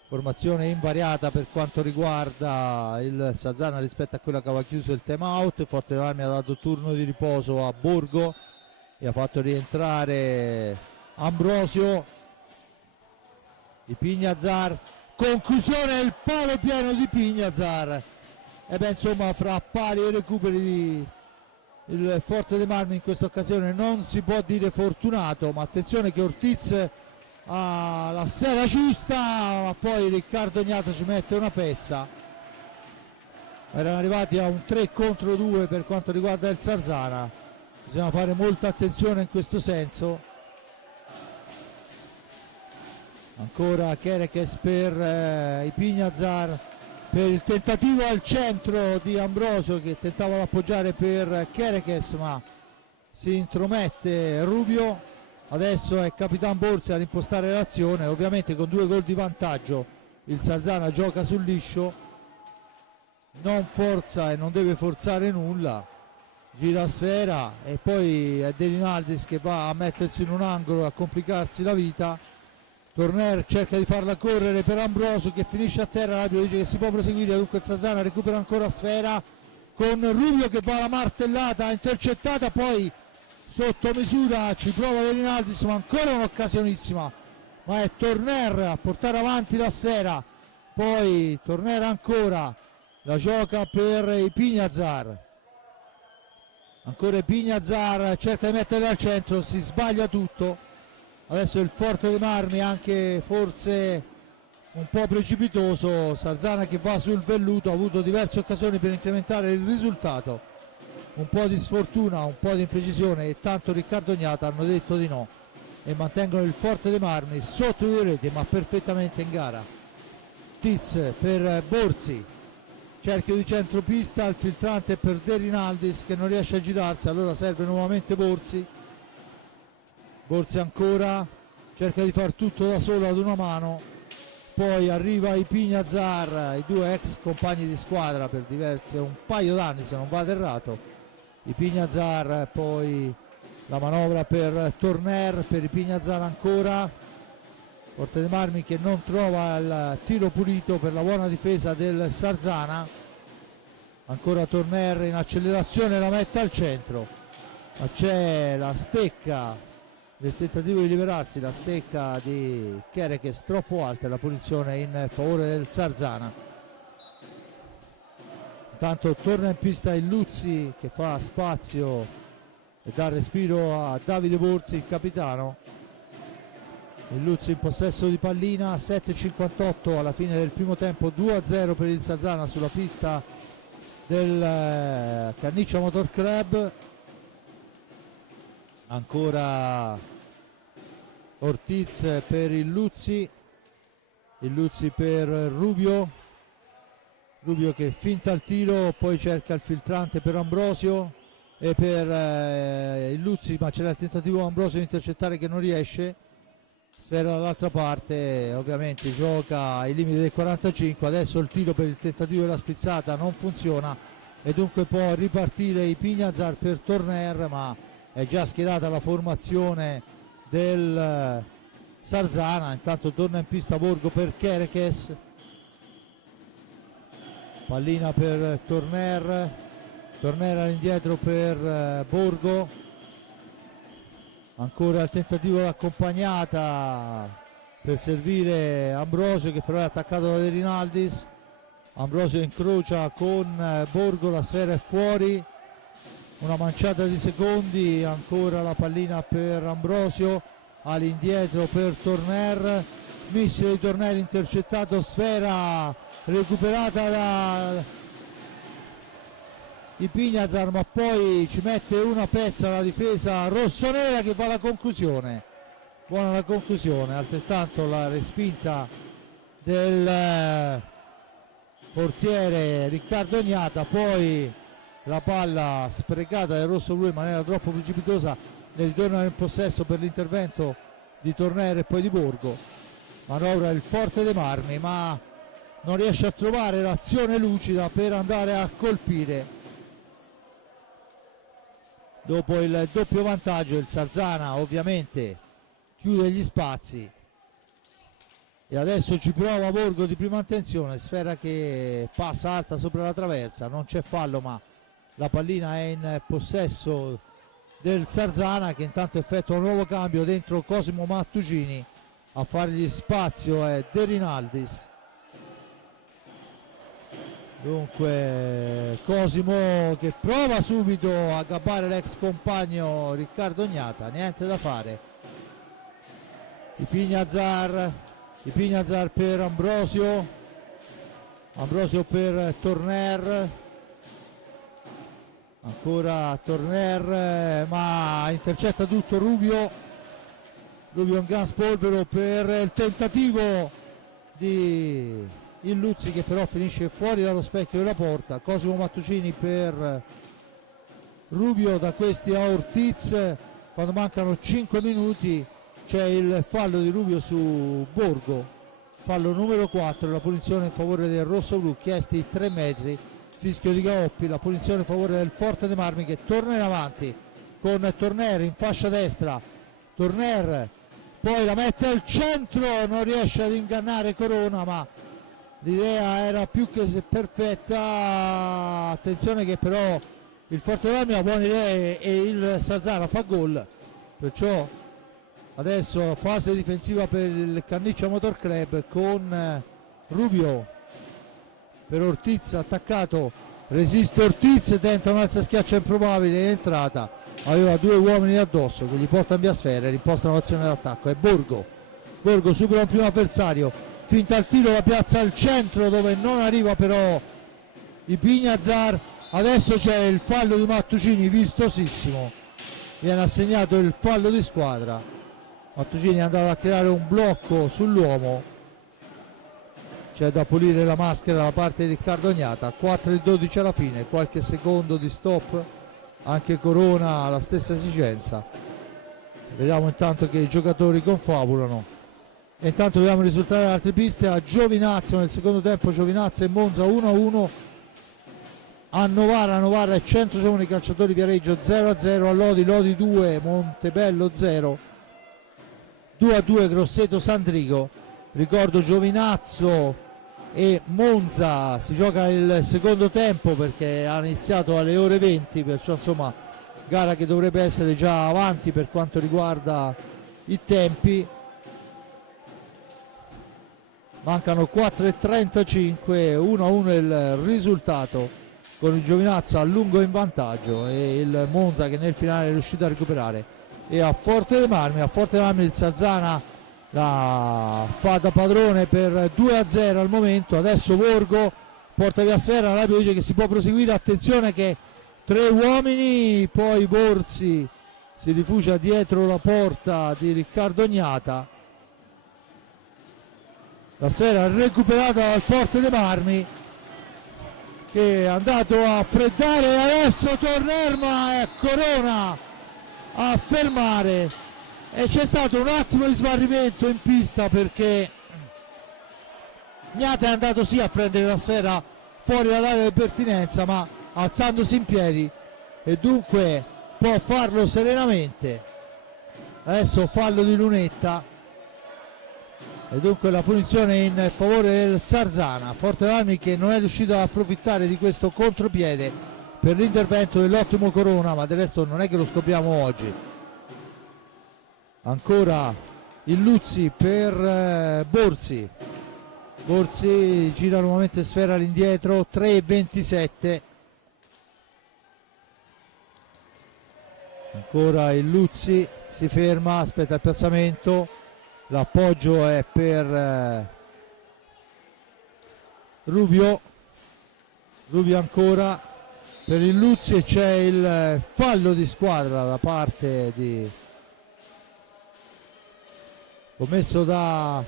formazione invariata per quanto riguarda il Sarzana rispetto a quella che aveva chiuso il time out. Il Forte dei Marmi ha dato turno di riposo a Borgo e ha fatto rientrare Ambrosio. I Pignazar, conclusione, il palo pieno di Pignazar, e beh, insomma, fra pali e recuperi il Forte dei Marmi in questa occasione non si può dire fortunato, ma attenzione che Ortiz ha la sera giusta, ma poi Riccardo Gnata ci mette una pezza. Erano arrivati a un 3 contro 2 per quanto riguarda il Sarzana, bisogna fare molta attenzione in questo senso. Ancora Kerekes per i Pignazar, per il tentativo al centro di Ambrosio che tentava di appoggiare per Kerekes, ma si intromette Rubio. Adesso è Capitan Borzi a rimpostare l'azione, ovviamente con 2 gol di vantaggio il Sarzana gioca sul liscio, non forza e non deve forzare nulla, gira Sfera e poi è De Rinaldis che va a mettersi in un angolo e a complicarsi la vita. Torner cerca di farla correre per Ambrosio che finisce a terra, l'arbitro dice che si può proseguire, dunque il Sarzana recupera ancora Sfera con Rubio che va alla martellata intercettata, poi sotto misura ci prova De Rinaldis, ma ancora un'occasionissima, ma è Torner a portare avanti la Sfera, poi Torner ancora la gioca per i Pignazar, ancora i Pignazar, cerca di metterla al centro, si sbaglia tutto. Adesso il Forte dei Marmi anche forse un po' precipitoso, Sarzana che va sul velluto, ha avuto diverse occasioni per incrementare il risultato, un po' di sfortuna, un po' di imprecisione e tanto Riccardo Gnata hanno detto di no e mantengono il Forte dei Marmi sotto di rete ma perfettamente in gara. Tiz per Borzi, cerchio di centropista, il filtrante per De Rinaldis che non riesce a girarsi, allora serve nuovamente Borzi ancora, cerca di far tutto da solo ad una mano, poi arriva i Pignazar, i 2 ex compagni di squadra per un paio d'anni se non vado errato, i Pignazar, poi la manovra per Torner, per i Pignazar ancora, Forte dei Marmi che non trova il tiro pulito per la buona difesa del Sarzana, ancora Torner in accelerazione, la mette al centro, ma c'è la stecca del tentativo di liberarsi, la stecca di Kerekes troppo alta e la punizione in favore del Sarzana. Intanto torna in pista il Luzzi che fa spazio e dà respiro a Davide Borzi, il capitano. Il Luzzi in possesso di pallina, 7:58 alla fine del primo tempo, 2-0 per il Sarzana sulla pista del Canniccia Motor Club. Ancora Ortiz per il Luzzi per Rubio che finta il tiro, poi cerca il filtrante per Ambrosio e per il Luzzi, ma c'era il tentativo Ambrosio di intercettare che non riesce. Sfera dall'altra parte, ovviamente gioca ai limiti del 45, adesso il tiro per il tentativo della spizzata non funziona e dunque può ripartire i Pignazar per Torner, ma è già schierata la formazione del Sarzana. Intanto torna in pista Borgo per Kerekes, pallina per Torner all'indietro per Borgo. Ancora il tentativo d'accompagnata per servire Ambrosio, che però è attaccato da De Rinaldis. Ambrosio incrocia con Borgo, la sfera è fuori, una manciata di secondi. Ancora la pallina per Ambrosio, all'indietro per Torner, missile di Torner intercettato, sfera recuperata da i Pignazar, ma poi ci mette una pezza la difesa rossonera che va alla conclusione. Buona la conclusione, altrettanto la respinta del portiere Riccardo Ognata, poi la palla sprecata del rossoblu in maniera troppo precipitosa nel ritorno in possesso per l'intervento di Torner e poi di Borgo. Manovra il Forte dei Marmi, ma non riesce a trovare l'azione lucida per andare a colpire. Dopo il doppio vantaggio il Sarzana ovviamente chiude gli spazi e adesso ci prova Borgo di prima intenzione, sfera che passa alta sopra la traversa, non c'è fallo ma la pallina è in possesso del Sarzana, che intanto effettua un nuovo cambio dentro Cosimo Mattugini. A fargli spazio è De Rinaldis. Dunque Cosimo che prova subito a gabbare l'ex compagno Riccardo Ognata, niente da fare. I Pignazar per Ambrosio per Torner, ancora Torner, ma intercetta tutto Rubio, un gran spolvero per il tentativo di il Luzzi, che però finisce fuori dallo specchio della porta. Cosimo Mattucini per Rubio, da questi a Ortiz. Quando mancano 5 minuti c'è il fallo di Rubio su Borgo, fallo numero 4, la punizione in favore del rossoblu, chiesti 3 metri, fischio di Gaoppi, la punizione in favore del Forte dei Marmi, che torna in avanti con Torner in fascia destra. Torner poi la mette al centro, non riesce ad ingannare Corona, ma l'idea era più che perfetta. Attenzione che però il Forte dei Marmi ha buone idee e il Sarzana fa gol, perciò adesso fase difensiva per il Canniccia Motor Club con Rubio per Ortiz attaccato, resiste Ortiz, tenta un alzaschiaccio improbabile in entrata, aveva 2 uomini addosso che gli portano via sfera e rimpostano l'azione d'attacco. È Borgo supera il primo avversario, finta il tiro, la piazza al centro dove non arriva però i Pignazar. Adesso c'è il fallo di Mattucini vistosissimo, viene assegnato il fallo di squadra. Mattucini è andato a creare un blocco sull'uomo, c'è da pulire la maschera da parte di Riccardo Ognata. 4:12 alla fine, qualche secondo di stop, anche Corona ha la stessa esigenza. Vediamo intanto che i giocatori confabulano e intanto vediamo i risultati delle altre piste. A Giovinazzo nel secondo tempo, Giovinazzo e Monza 1-1, a Novara e Centro Giovani Calciatori Viareggio 0-0, a Lodi 2, Montebello 0, 2-2 Grosseto Sandrigo. Ricordo Giovinazzo e Monza si gioca il secondo tempo perché ha iniziato alle ore 20, perciò insomma gara che dovrebbe essere già avanti per quanto riguarda i tempi. Mancano 4:35, 1-1 il risultato con il Giovinazza a lungo in vantaggio e il Monza che nel finale è riuscito a recuperare. E a Forte dei Marmi il Sarzana la fa da padrone per 2-0 al momento. Adesso Borgo porta via sfera, l'arbitro dice che si può proseguire, attenzione che 3 uomini, poi Borzi si rifugia dietro la porta di Riccardo Gnata. La sfera recuperata dal Forte dei Marmi che è andato a freddare, adesso Tornerma e Corona a fermare e c'è stato un attimo di smarrimento in pista perché Gnata è andato sì a prendere la sfera fuori dall'area di pertinenza ma alzandosi in piedi e dunque può farlo serenamente. Adesso fallo di Lunetta e dunque la punizione in favore del Sarzana. Forte dei Marmi che non è riuscito ad approfittare di questo contropiede per l'intervento dell'ottimo Corona, ma del resto non è che lo scopriamo oggi. Ancora il Luzzi per Borzi. Borzi gira nuovamente sfera all'indietro, 3:27. Ancora il Luzzi si ferma, aspetta il piazzamento, l'appoggio è per Rubio ancora per il Luzzi e c'è il fallo di squadra da parte di commesso da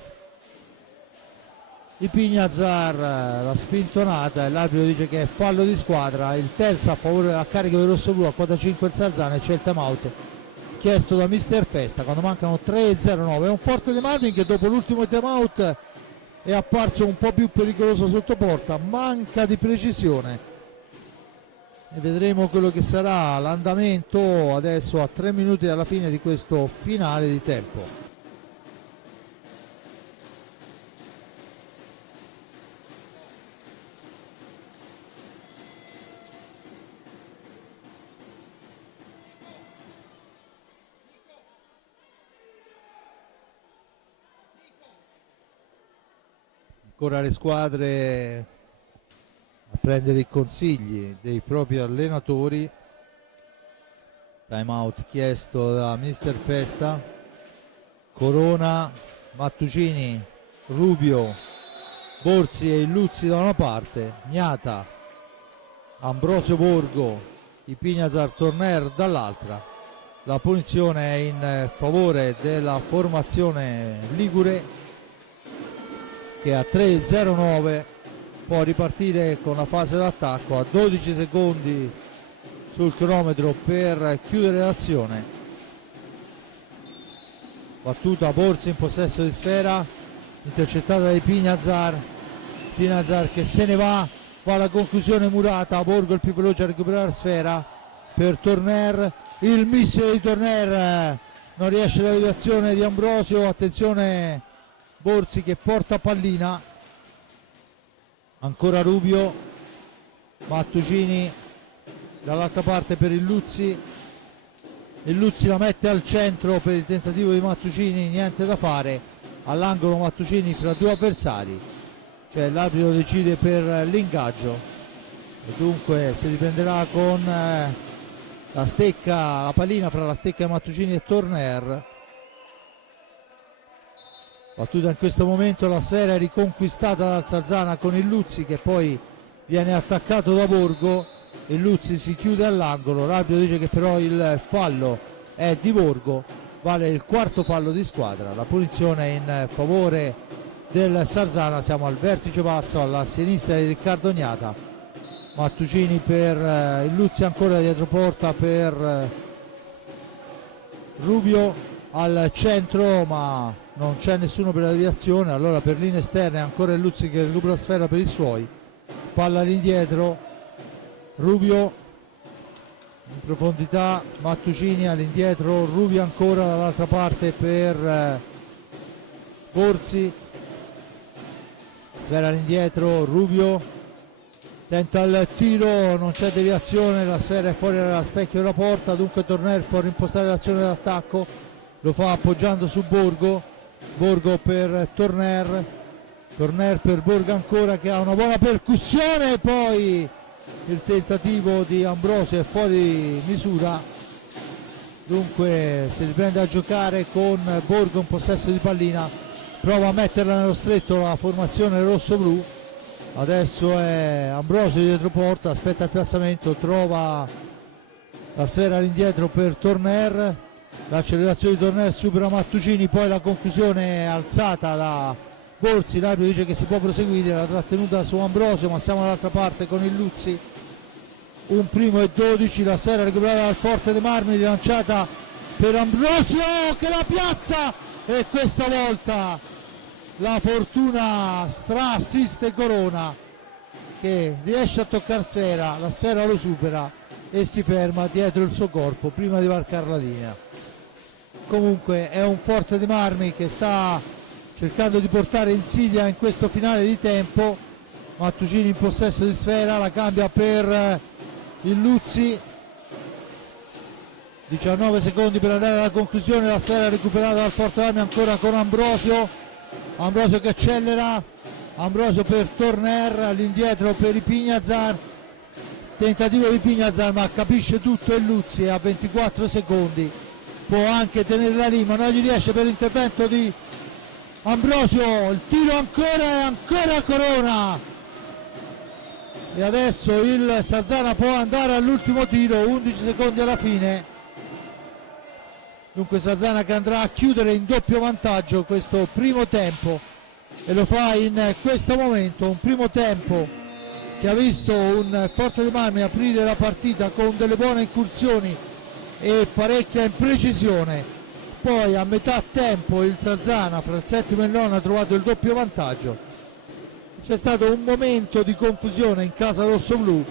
Ipignazar, la spintonata e l'arbitro dice che è fallo di squadra, il terzo a carico del rossoblu a quota 5 il Sarzana e c'è il time out chiesto da Mister Festa quando mancano 3:09. È un Forte dei Marmi che dopo l'ultimo time out è apparso un po' più pericoloso sotto porta, manca di precisione e vedremo quello che sarà l'andamento adesso a 3 minuti dalla fine di questo finale di tempo. Ancora le squadre a prendere i consigli dei propri allenatori. Time out chiesto da Mister Festa. Corona, Mattucini, Rubio, Borzi e Illuzzi da una parte, Gnata, Ambrosio Borgo, Ipignazar Torner dall'altra. La punizione è in favore della formazione ligure che a 3:09 può ripartire con la fase d'attacco a 12 secondi sul cronometro per chiudere l'azione. Battuta Borzi in possesso di sfera, intercettata da Ipignazar che se ne va alla conclusione murata. Borgo il più veloce a recuperare sfera per Torner, il missile di Torner non riesce la deviazione di Ambrosio, attenzione Borzi che porta pallina, ancora Rubio, Mattucini dall'altra parte per il Luzzi la mette al centro per il tentativo di Mattucini, niente da fare, all'angolo Mattucini fra due avversari, cioè l'arbitro decide per l'ingaggio e dunque si riprenderà con la pallina fra la stecca di Mattucini e Torner. Battuta in questo momento, la sfera è riconquistata dal Sarzana con il Luzzi che poi viene attaccato da Borgo, il Luzzi si chiude all'angolo, l'arbitro dice che però il fallo è di Borgo, vale il quarto fallo di squadra, la punizione è in favore del Sarzana. Siamo al vertice basso alla sinistra di Riccardo Gnata, Mattucini per il Luzzi, ancora dietro porta per Rubio al centro ma non c'è nessuno per la deviazione, allora per linee esterne ancora il Luzzi che recupera sfera per i suoi, palla all'indietro, Rubio in profondità, Mattucini all'indietro, Rubio ancora dall'altra parte per Borzi, sfera all'indietro, Rubio tenta il tiro, non c'è deviazione, la sfera è fuori dalla specchio della porta, dunque Torner può rimpostare l'azione d'attacco, lo fa appoggiando su Borgo per Torner per Borgo ancora che ha una buona percussione, poi il tentativo di Ambrosio è fuori misura, dunque si riprende a giocare con Borgo in possesso di pallina, prova a metterla nello stretto la formazione rosso-blu. Adesso è Ambrosio dietro porta, aspetta il piazzamento, trova la sfera all'indietro per Torner, l'accelerazione di Torner supera Mattucini, poi la conclusione è alzata da Borzi, l'arbitro dice che si può proseguire, la trattenuta su Ambrosio, ma siamo dall'altra parte con il Luzzi. Un primo e 12, la sfera recuperata dal Forte dei Marmi, rilanciata per Ambrosio che la piazza, e questa volta la fortuna assiste Corona che riesce a toccare sfera, la sfera lo supera e si ferma dietro il suo corpo prima di varcare la linea. Comunque è un Forte dei Marmi che sta cercando di portare insidia in questo finale di tempo. Mattucini in possesso di sfera, la cambia per il Luzzi, 19 secondi per andare alla conclusione, la sfera recuperata dal Forte Armi ancora con Ambrosio che accelera, Ambrosio per Torner, all'indietro per i Pignazar, tentativo di Pignazar ma capisce tutto il Luzzi, a 24 secondi può anche tenerla lì ma non gli riesce per l'intervento di Ambrosio, il tiro ancora e ancora Corona, e adesso il Sarzana può andare all'ultimo tiro, 11 secondi alla fine. Dunque Sarzana che andrà a chiudere in doppio vantaggio questo primo tempo, e lo fa in questo momento, un primo tempo che ha visto un Forte dei Marmi aprire la partita con delle buone incursioni e parecchia imprecisione. Poi a metà tempo il Sarzana fra il settimo e il nono ha trovato il doppio vantaggio. C'è stato un momento di confusione in casa rossoblu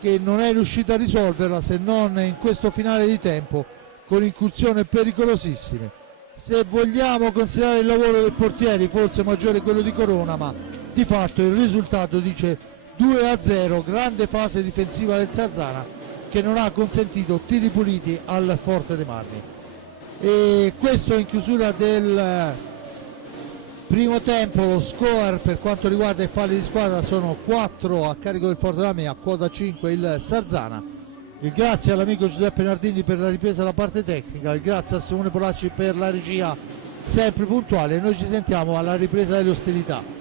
che non è riuscito a risolverla, se non in questo finale di tempo con incursioni pericolosissime. Se vogliamo considerare il lavoro dei portieri forse maggiore quello di Corona, ma di fatto il risultato dice 2-0, grande fase difensiva del Sarzana che non ha consentito tiri puliti al Forte dei Marmi. E questo in chiusura del primo tempo. Lo score per quanto riguarda i falli di squadra sono 4 a carico del Forte dei Marmi, a quota 5 il Sarzana. Il grazie all'amico Giuseppe Nardini per la ripresa della parte tecnica, il grazie a Simone Polacci per la regia sempre puntuale. Noi ci sentiamo alla ripresa delle ostilità.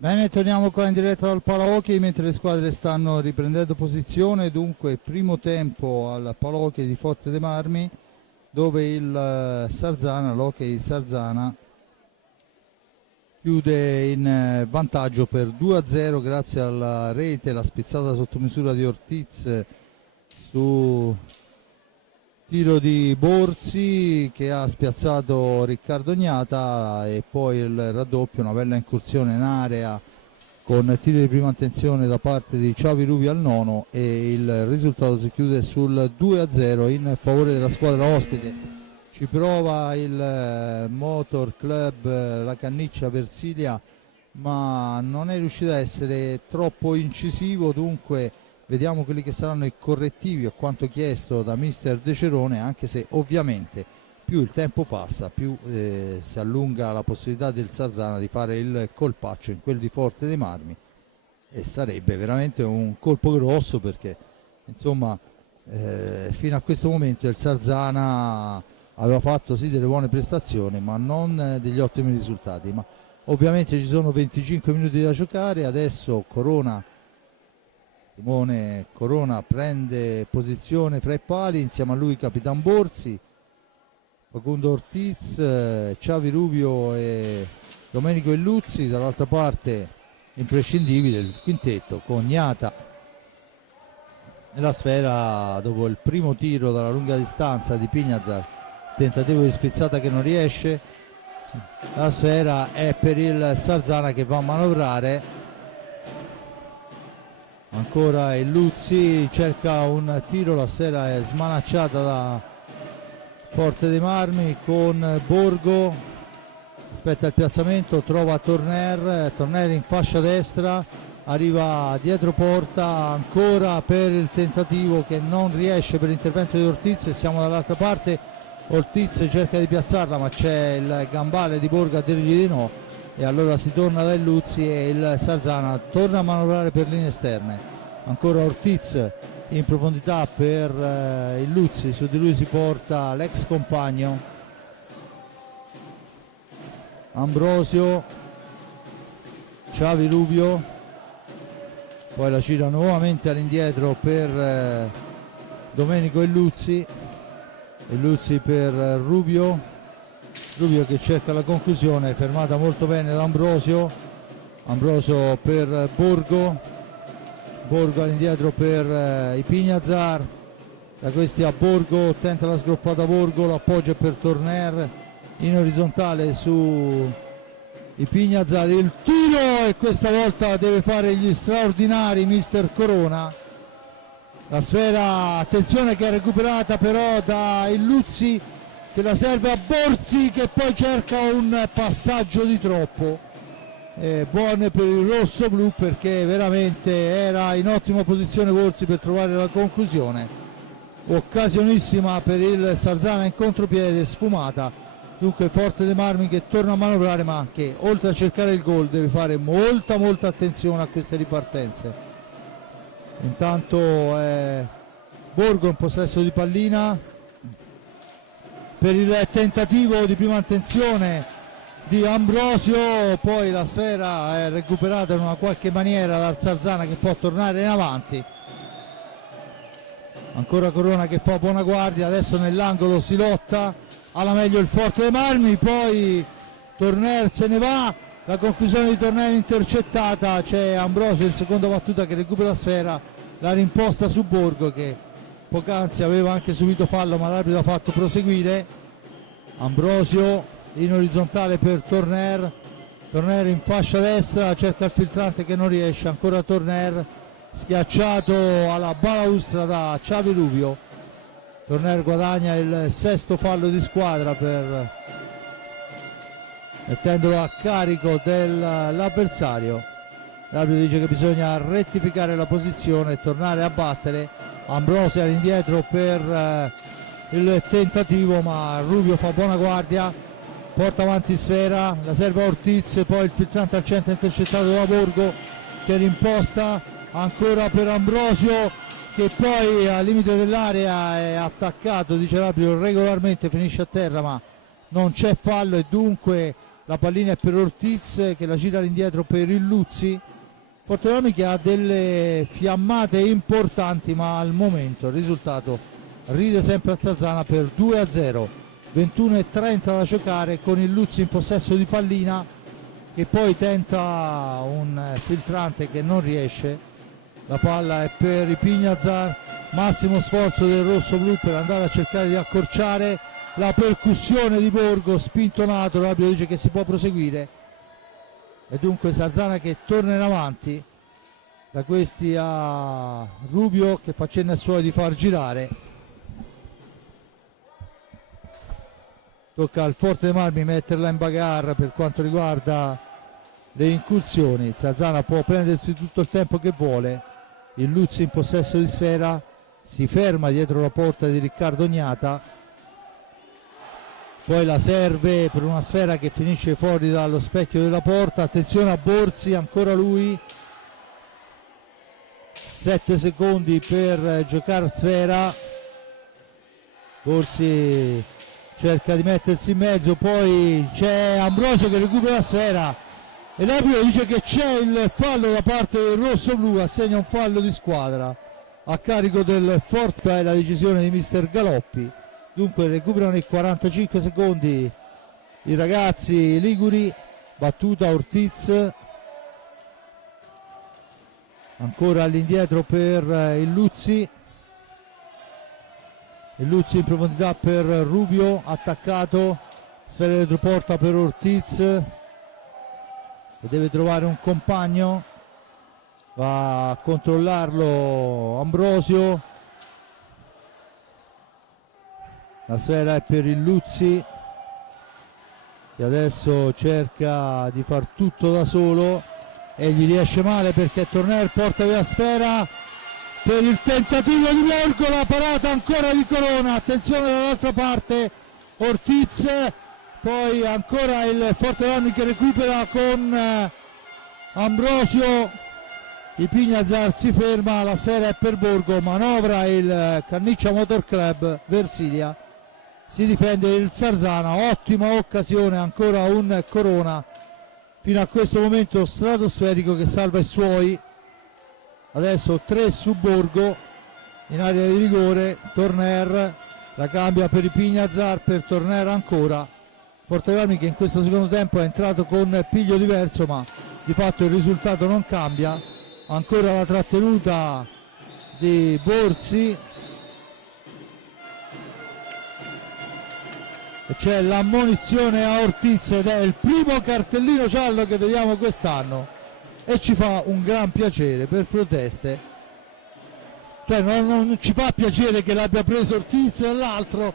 Bene, torniamo qua in diretta dal Palahockey mentre le squadre stanno riprendendo posizione. Dunque, primo tempo al Palahockey di Forte dei Marmi, dove il Sarzana, l'Hockey Sarzana, chiude in vantaggio per 2-0 grazie alla rete, la spizzata sotto misura di Ortiz su tiro di Borsi che ha spiazzato Riccardo Gnata, e poi il raddoppio, una bella incursione in area con tiro di prima intenzione da parte di Xavi Rubi al nono, e il risultato si chiude sul 2-0 in favore della squadra ospite. Ci prova il Motor Club La Canniccia Versilia, ma non è riuscito a essere troppo incisivo. Dunque vediamo quelli che saranno i correttivi a quanto chiesto da mister De Cerone, anche se ovviamente più il tempo passa più si allunga la possibilità del Sarzana di fare il colpaccio in quel di Forte dei Marmi, e sarebbe veramente un colpo grosso, perché insomma fino a questo momento il Sarzana aveva fatto sì delle buone prestazioni ma non degli ottimi risultati. Ma ovviamente ci sono 25 minuti da giocare. Adesso Simone Corona prende posizione fra i pali, insieme a lui Capitan Borsi, Facundo Ortiz, Xavi Rubio e Domenico Illuzzi. Dall'altra parte imprescindibile il quintetto con Gnata nella sfera dopo il primo tiro dalla lunga distanza di Pignazar, tentativo di spizzata che non riesce. La sfera è per il Sarzana che va a manovrare. Ancora Illuzzi cerca un tiro, la sfera è smanacciata da Forte dei Marmi con Borgo, aspetta il piazzamento, trova Torner in fascia destra, arriva dietro porta, ancora per il tentativo che non riesce per l'intervento di Ortiz, e siamo dall'altra parte. Ortiz cerca di piazzarla ma c'è il gambale di Borgo a dirgli di no, e allora si torna da Illuzzi e il Sarzana torna a manovrare per linee esterne. Ancora Ortiz in profondità per Illuzzi, su di lui si porta l'ex compagno Ambrosio, Xavi Rubio, poi la gira nuovamente all'indietro per Domenico Illuzzi per Rubio che cerca la conclusione, fermata molto bene da Ambrosio per Borgo all'indietro per i Pignazar, da questi a Borgo, tenta la sgroppata Borgo, l'appoggio per Torner in orizzontale su i Pignazar, il tiro, e questa volta deve fare gli straordinari mister Corona. La sfera, attenzione, che è recuperata però da Illuzzi, che la serve a Borsi, che poi cerca un passaggio di troppo. Buone per il rosso blu, perché veramente era in ottima posizione Borsi per trovare la conclusione. Occasionissima per il Sarzana in contropiede, sfumata. Dunque Forte dei Marmi che torna a manovrare, ma che oltre a cercare il gol deve fare molta attenzione a queste ripartenze. Intanto Borgo in possesso di pallina per il tentativo di prima intenzione di Ambrosio, poi la sfera è recuperata in una qualche maniera dal Sarzana che può tornare in avanti. Ancora Corona che fa buona guardia, adesso nell'angolo si lotta alla meglio il Forte dei Marmi, poi Torner se ne va, la conclusione di Torner intercettata, c'è Ambrosio in seconda battuta che recupera la sfera, la rimposta su Borgo che poc'anzi aveva anche subito fallo ma l'arbitro ha fatto proseguire. Ambrosio in orizzontale per Torner in fascia destra, cerca il filtrante che non riesce, ancora Torner schiacciato alla balaustra da Xavi Rubio. Torner guadagna il sesto fallo di squadra mettendolo a carico dell'avversario. L'arbitro dice che bisogna rettificare la posizione e tornare a battere. Ambrosio all'indietro per il tentativo, ma Rubio fa buona guardia, porta avanti sfera, la serve a Ortiz, poi il filtrante al centro intercettato da Borgo che rimposta ancora per Ambrosio, che poi al limite dell'area è attaccato, dice l'arbitro, regolarmente finisce a terra ma non c'è fallo, e dunque la pallina è per Ortiz che la gira all'indietro per Illuzzi. Fortebrami che ha delle fiammate importanti, ma al momento il risultato ride sempre al Sarzana per 2-0. 21:30 da giocare, con Illuzzi in possesso di pallina, che poi tenta un filtrante che non riesce. La palla è per i Pignazar, massimo sforzo del rosso-blu per andare a cercare di accorciare la percussione di Borgo, spintonato, l'arbitro dice che si può proseguire e dunque Sarzana che torna in avanti. Da questi a Rubio che fa cenno ai suoi di far girare. Tocca al Forte dei Marmi metterla in bagarre per quanto riguarda le incursioni. Sarzana può prendersi tutto il tempo che vuole. Illuzzi in possesso di sfera, si ferma dietro la porta di Riccardo Gnata, poi la serve per una sfera che finisce fuori dallo specchio della porta. Attenzione a Borzi, ancora lui, 7 secondi per giocare sfera. Borzi cerca di mettersi in mezzo, poi c'è Ambrosio che recupera la sfera e l'arbitro dice che c'è il fallo da parte del rosso-blu, assegna un fallo di squadra a carico del Forte. È la decisione di mister Galoppi. Dunque recuperano i 45 secondi i ragazzi liguri. Battuta Ortiz, ancora all'indietro per Illuzzi. Illuzzi in profondità per Rubio, attaccato, sfera dentro porta per Ortiz che deve trovare un compagno, va a controllarlo Ambrosio, la sfera è per Illuzzi che adesso cerca di far tutto da solo e gli riesce male perché Torner porta via sfera per il tentativo di Borgo, la parata ancora di Corona. Attenzione dall'altra parte Ortiz, poi ancora il Fortebrami che recupera con Ambrosio. I Pignazar si ferma, la sfera è per Borgo, manovra il Canniccia Motor Club Versilia, si difende il Sarzana. Ottima occasione, ancora un Corona fino a questo momento stratosferico che salva i suoi. Adesso 3 su Borgo in area di rigore. Torner la cambia per i Pignazar, per Torner ancora. Fortebrami che in questo secondo tempo è entrato con piglio diverso, ma di fatto il risultato non cambia. Ancora la trattenuta di Borzi e c'è l'ammonizione a Ortiz ed è il primo cartellino giallo che vediamo quest'anno e ci fa un gran piacere per proteste, cioè non ci fa piacere che l'abbia preso Ortiz e l'altro.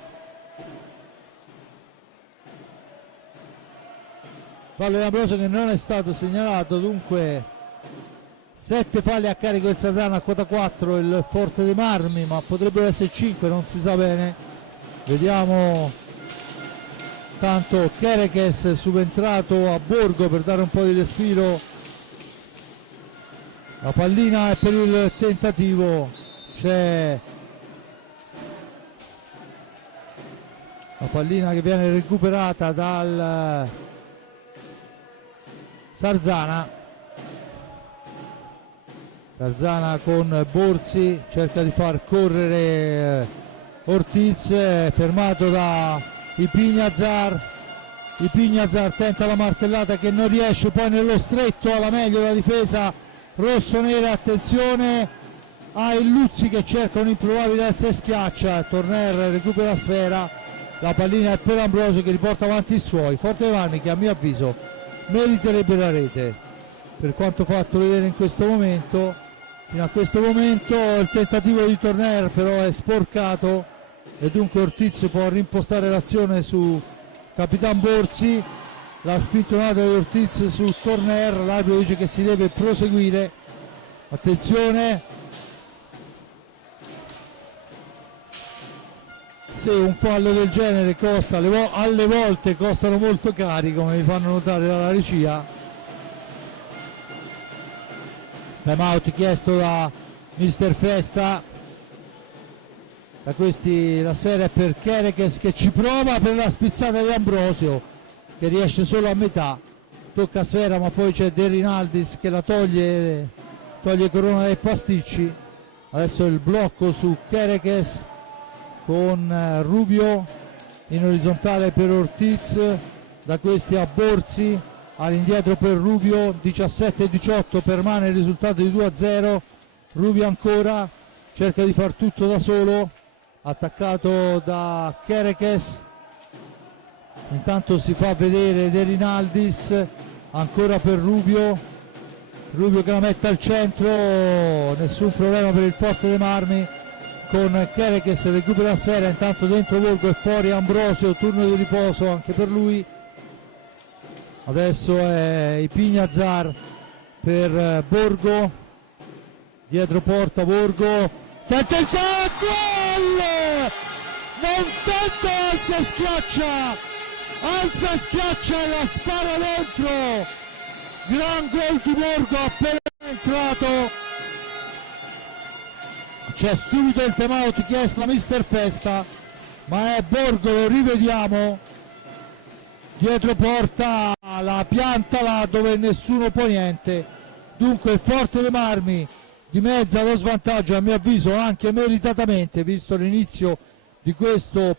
Fallo di Ambrosio che non è stato segnalato, dunque 7 falli a carico del Sarzana, a quota 4 il Forte dei Marmi, ma potrebbero essere 5, non si sa bene, vediamo. Tanto Kerekes subentrato a Borgo per dare un po' di respiro. La pallina è per il tentativo, c'è la pallina che viene recuperata dal Sarzana. Sarzana con Borzi, cerca di far correre Ortiz, fermato da i Pignazar. I Pignazar tenta la martellata che non riesce, poi nello stretto alla meglio la difesa rossonera. Attenzione a Illuzzi che cerca un improbabile alza e schiaccia. Torner recupera la sfera, la pallina è per Ambrosio che riporta avanti i suoi. Fortebrami che a mio avviso meriterebbe la rete per quanto fatto vedere in questo momento. Fino a questo momento il tentativo di Torner però è sporcato e dunque Ortiz può rimpostare l'azione su Capitan Borzi. La spintonata di Ortiz su Torner, l'arbitro dice che si deve proseguire. Attenzione, se un fallo del genere costa, alle volte costano molto cari, come vi fanno notare dalla regia. Time out chiesto da mister Festa. Da questi la sfera è per Kerekes che ci prova per la spizzata di Ambrosio. che riesce solo a metà, tocca a Sfera ma poi c'è De Rinaldis che la toglie Corona dai pasticci. Adesso il blocco su Kerekes con Rubio in orizzontale per Ortiz, da questi a Borzi, all'indietro per Rubio, 17-18, permane il risultato di 2-0. Rubio ancora cerca di far tutto da solo, attaccato da Kerekes, intanto si fa vedere De Rinaldis, ancora per Rubio che la mette al centro, nessun problema per il Forte dei Marmi con Kerekes, recupera la Sfera, intanto dentro Borgo e fuori Ambrosio, turno di riposo anche per lui. Adesso è Ipignazar per Borgo, dietro porta Borgo, tenta il gol, non tenta, alza schiaccia e la spara dentro, gran gol di Borgo appena entrato. C'è subito il time out chiesto da mister Festa, ma è Borgo, lo rivediamo, dietro porta, la pianta là dove nessuno può niente. Dunque Forte dei Marmi dimezza lo svantaggio, a mio avviso anche meritatamente, visto l'inizio di questo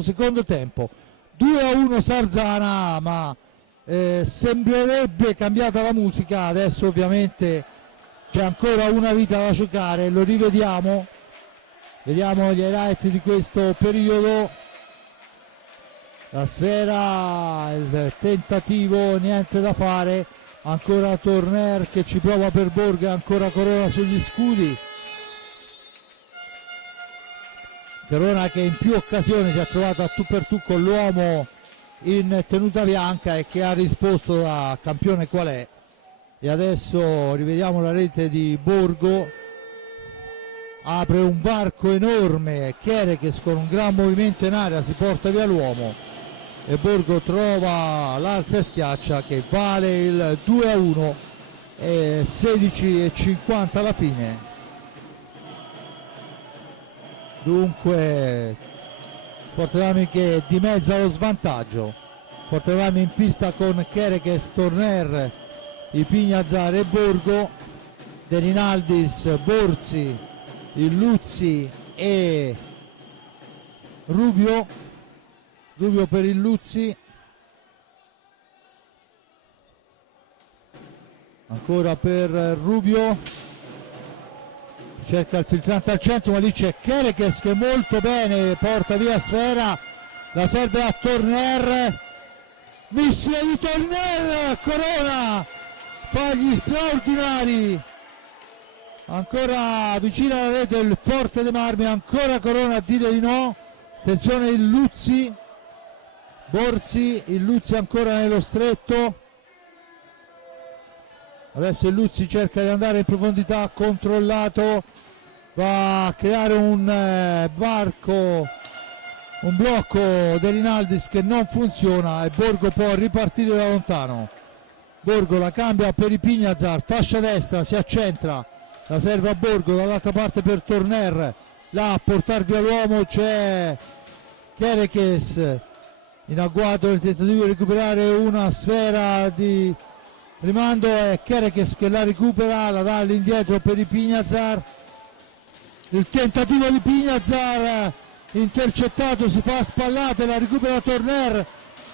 secondo tempo. 2-1 Sarzana, ma sembrerebbe cambiata la musica. Adesso ovviamente c'è ancora una vita da giocare, lo rivediamo, vediamo gli highlight di questo periodo. La Sfera, il tentativo, niente da fare, ancora Torner che ci prova per Borgo, ancora Corona sugli scudi. Corona che in più occasioni si è trovato a tu per tu con l'uomo in tenuta bianca e che ha risposto da campione qual è. E adesso rivediamo la rete di Borgo, apre un varco enorme, Kerekes con un gran movimento in area si porta via l'uomo e Borgo trova l'alza e schiaccia che vale il 2-1 e 16:50 alla fine. Dunque Forte dei Marmi che dimezza lo svantaggio, Forte dei Marmi in pista con Kerekes, Torner, Ipignazar e Borgo, De Rinaldis, Borzi, Illuzzi e Rubio per Illuzzi, ancora per Rubio, cerca il filtrante al centro ma lì c'è Kerekes che molto bene porta via Sfera, la serve a Torner, missile di Torner, Corona fa gli straordinari, ancora vicino alla rete il Forte dei Marmi, ancora Corona a dire di no, attenzione Illuzzi, Borzi, Illuzzi ancora nello stretto, adesso Illuzzi cerca di andare in profondità, controllato, va a creare un blocco De Rinaldis che non funziona e Borgo può ripartire da lontano. Borgo la cambia per Ipignazar, fascia destra, si accentra, la serve a Borgo, dall'altra parte per Torner, là a portar via l'uomo c'è Kerekes, in agguato nel tentativo di recuperare una sfera di rimando, è Kerekes che la recupera, la dà all'indietro per Ipignazar, il tentativo di Ipignazar intercettato, si fa spallate, la recupera Torner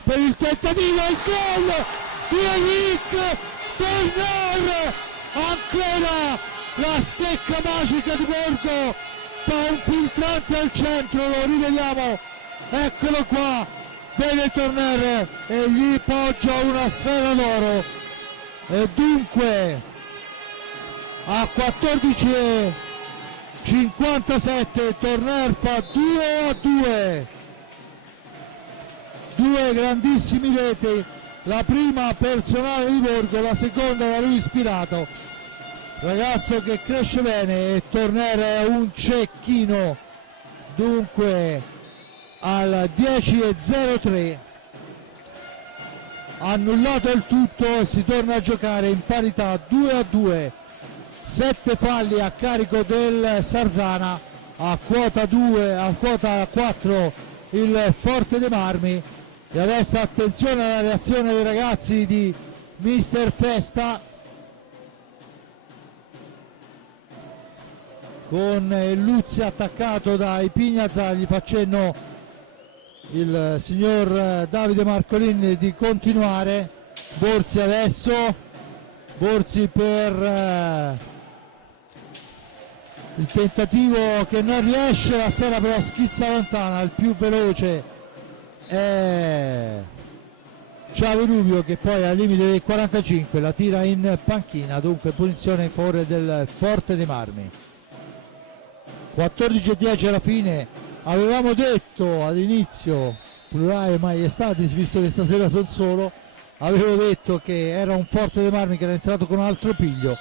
per il tentativo, il gol di Eric Torner, ancora la stecca magica di Borgo, fa un filtrante al centro, lo rivediamo, eccolo qua, vede Torner e gli poggia una sfera d'oro e dunque a 14:57 Torner fa 2-2, due grandissimi reti, la prima personale di Borgo, la seconda da lui ispirato, ragazzo che cresce bene e Torner è un cecchino. Dunque al 10:03 annullato il tutto, si torna a giocare in parità 2-2, 7 falli a carico del Sarzana, a quota 4 il Forte dei Marmi E adesso attenzione alla reazione dei ragazzi di Mister Festa, con Luzzi attaccato da Ipignazar. Gli fa cenno il signor Davide Marcolin di continuare. Borzi adesso, Borzi per il tentativo che non riesce, la Sera però schizza lontana. Il più veloce è Xavi Rubio, che poi al limite dei 45 la tira in panchina, dunque punizione in favore del Forte dei Marmi. 14:10 alla fine. Avevamo detto ad inizio, plurale maiestatis, visto che stasera sono solo, avevo detto che era un Forte dei Marmi che era entrato con altro piglio,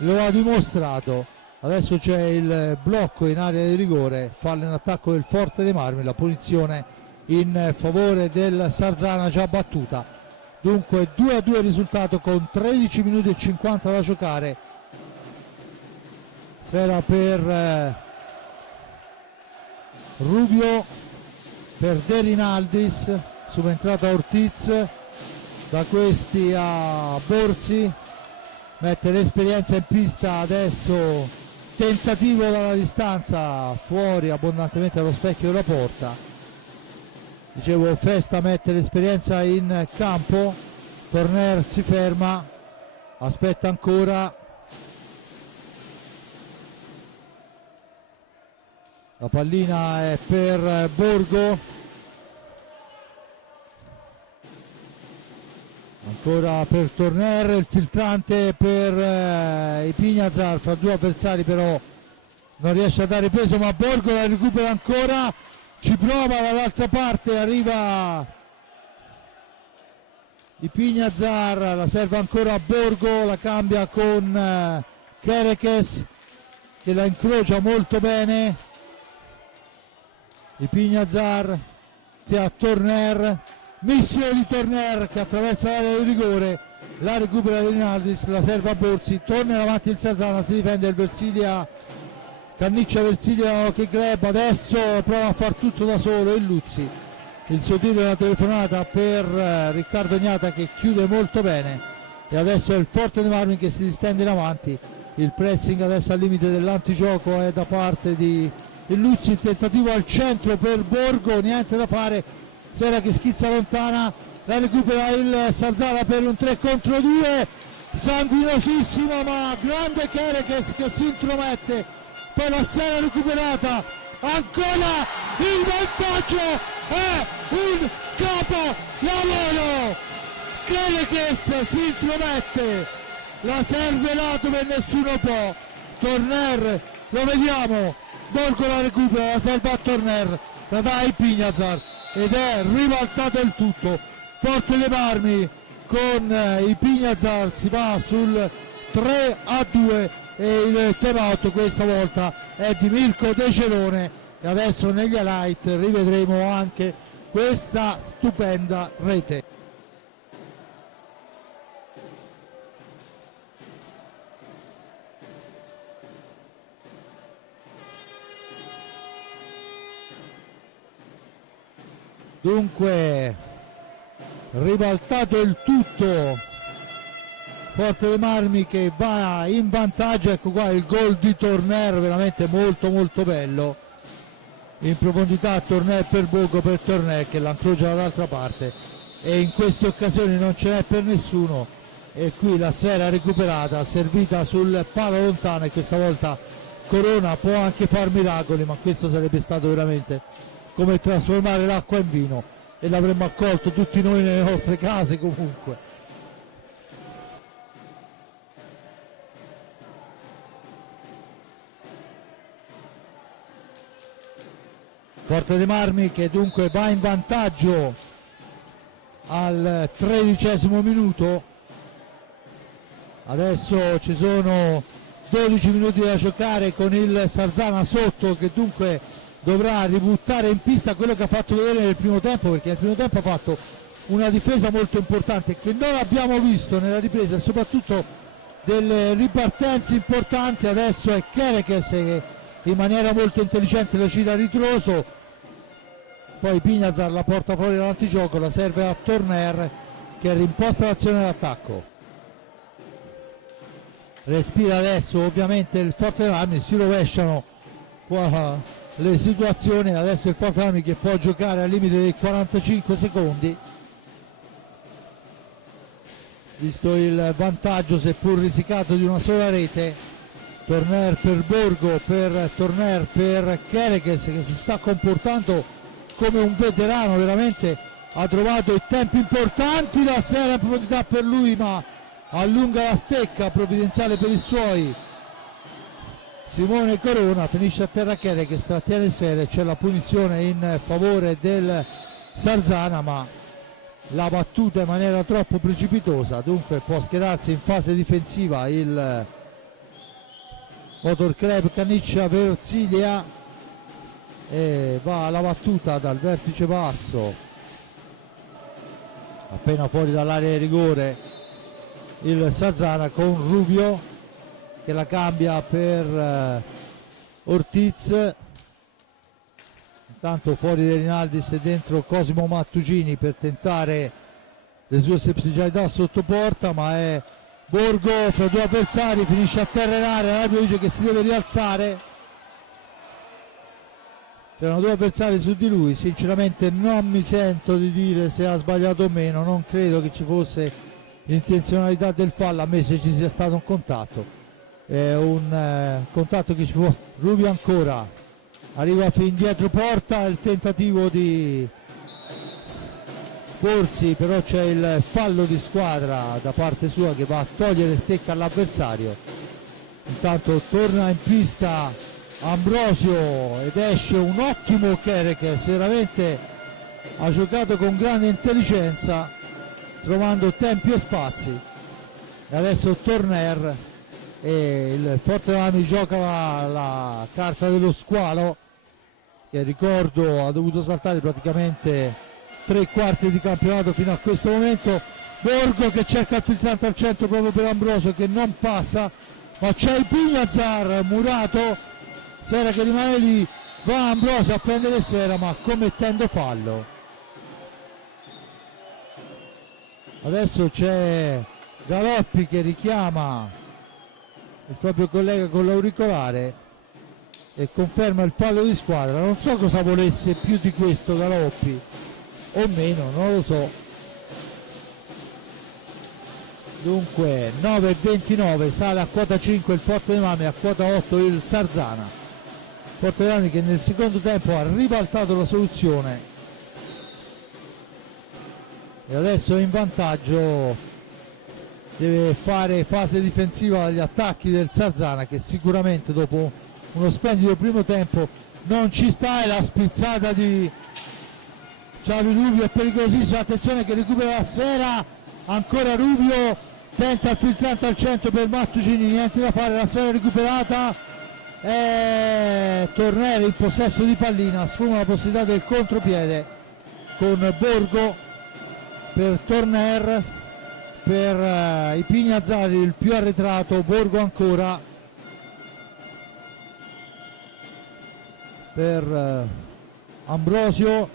lo ha dimostrato. Adesso c'è il blocco in area di rigore, fallo in attacco del Forte dei Marmi, la punizione in favore del Sarzana già battuta. Dunque 2-2 il risultato con 13 minuti e 50 da giocare. Sfera per Rubio, per De Rinaldis, subentrata Ortiz, da questi a Borzi, mette l'esperienza in pista adesso, tentativo dalla distanza, fuori abbondantemente dallo specchio della porta. Dicevo, Festa mette l'esperienza in campo, Torner si ferma, aspetta ancora, la pallina è per Borgo, ancora per Torner, il filtrante per Ipignazar, fra due avversari però non riesce a dare peso, ma Borgo la recupera ancora, ci prova dall'altra parte, arriva Ipignazar, la serve ancora a Borgo, la cambia con Kerekes che la incrocia molto bene. Ipignazar a Torner, missione di Torner che attraversa l'area di rigore, la recupera di Rinaldis, la serve a Borzi, torna avanti il Sarzana, si difende il Versilia, Canniccia Versilia che club, adesso prova a far tutto da solo il Luzzi, il suo tiro è una telefonata per Riccardo Gnata che chiude molto bene, e adesso è il Forte dei Marmi che si distende in avanti, il pressing adesso al limite dell'antigioco è da parte di il Luzzi, il tentativo al centro per Borgo, niente da fare, Sera che schizza lontana, la recupera il Sarzana per un 3 contro 2, sanguinosissimo ma grande Kerekes che si intromette, poi la Sera recuperata, ancora il vantaggio è un capolavoro, Kerekes si intromette, la serve là dove nessuno può, Torner lo vediamo, Borgo la recupera, la serve a Torner, la dà a Ipignazar ed è ribaltato il tutto. Forte dei Marmi con Ipignazar si va sul 3-2 e il time out questa volta è di Mirko De Celone, e adesso negli highlight rivedremo anche questa stupenda rete. Dunque ribaltato il tutto, Forte dei Marmi che va in vantaggio, ecco qua il gol di Torner, veramente molto molto bello, in profondità Torner per Borgo, per Torner che l'ancrocia dall'altra parte, e in queste occasioni non ce n'è per nessuno, e qui la sfera recuperata, servita sul palo lontano, e questa volta Corona può anche far miracoli, ma questo sarebbe stato veramente come trasformare l'acqua in vino, e l'avremmo accolto tutti noi nelle nostre case comunque. Forte dei Marmi che dunque va in vantaggio al 13° minuto, adesso ci sono 12 minuti da giocare con il Sarzana sotto, che dunque dovrà ributtare in pista quello che ha fatto vedere nel primo tempo, perché nel primo tempo ha fatto una difesa molto importante che non abbiamo visto nella ripresa, e soprattutto delle ripartenze importanti. Adesso è Kerekes che in maniera molto intelligente la gira a ritroso, poi Pignazar la porta fuori dall'antigioco, la serve a Torner che rimposta l'azione d'attacco. Respira adesso ovviamente il Fortebrani, si rovesciano qua le situazioni, adesso il Fortebrani che può giocare al limite dei 45 secondi, visto il vantaggio seppur risicato di una sola rete. Torner per Borgo, per Torner per Kerekes che si sta comportando come un veterano, veramente ha trovato i tempi importanti, la sera in profondità per lui ma allunga la stecca, provvidenziale per i suoi. Simone Corona finisce a terra Kerekes, trattiene sfere, c'è la punizione in favore del Sarzana ma la battuta in maniera troppo precipitosa, dunque può schierarsi in fase difensiva il Motor Club Canniccia Versilia e va alla battuta dal vertice basso, appena fuori dall'area di rigore il Sarzana con Rubio che la cambia per Ortiz. Intanto fuori De Rinaldis e dentro Cosimo Mattugini per tentare le sue specialità sotto porta, ma è Borgo fra due avversari, finisce a terra in area, l'arbitro dice che si deve rialzare. C'erano due avversari su di lui, sinceramente non mi sento di dire se ha sbagliato o meno, non credo che ci fosse l'intenzionalità del fallo, a me se ci sia stato un contatto, è un contatto che ci può. Rubio ancora, arriva fin dietro porta, il tentativo di porsi, però c'è il fallo di squadra da parte sua che va a togliere stecca all'avversario. Intanto torna in pista Ambrosio ed esce un ottimo Kerekes, veramente ha giocato con grande intelligenza trovando tempi e spazi. E adesso Torner e il Fortebrani gioca la carta dello squalo che ricordo ha dovuto saltare praticamente 3/4 di campionato fino a questo momento. Borgo che cerca il filtrante al centro proprio per Ambrosio che non passa, ma c'è il Pignazar murato, sfera che rimane lì, va Ambrosio a prendere sfera ma commettendo fallo. Adesso c'è Galoppi che richiama il proprio collega con l'auricolare e conferma il fallo di squadra. Non so cosa volesse più di questo Galoppi o meno, non lo so. Dunque 9,29, sale a quota 5 il Fortebrani, a quota 8 il Sarzana. Fortebrani che nel secondo tempo ha ribaltato la soluzione e adesso è in vantaggio, deve fare fase difensiva dagli attacchi del Sarzana che sicuramente dopo uno splendido primo tempo non ci sta, e la spizzata di Xavi Rubio è pericolosissima, attenzione che recupera la sfera, ancora Rubio, tenta il filtrante al centro per Mattugini, niente da fare, la sfera recuperata e Torner in possesso di pallina, sfuma la possibilità del contropiede con Borgo per Torner, per i Pignazzari il più arretrato, Borgo ancora per Ambrosio,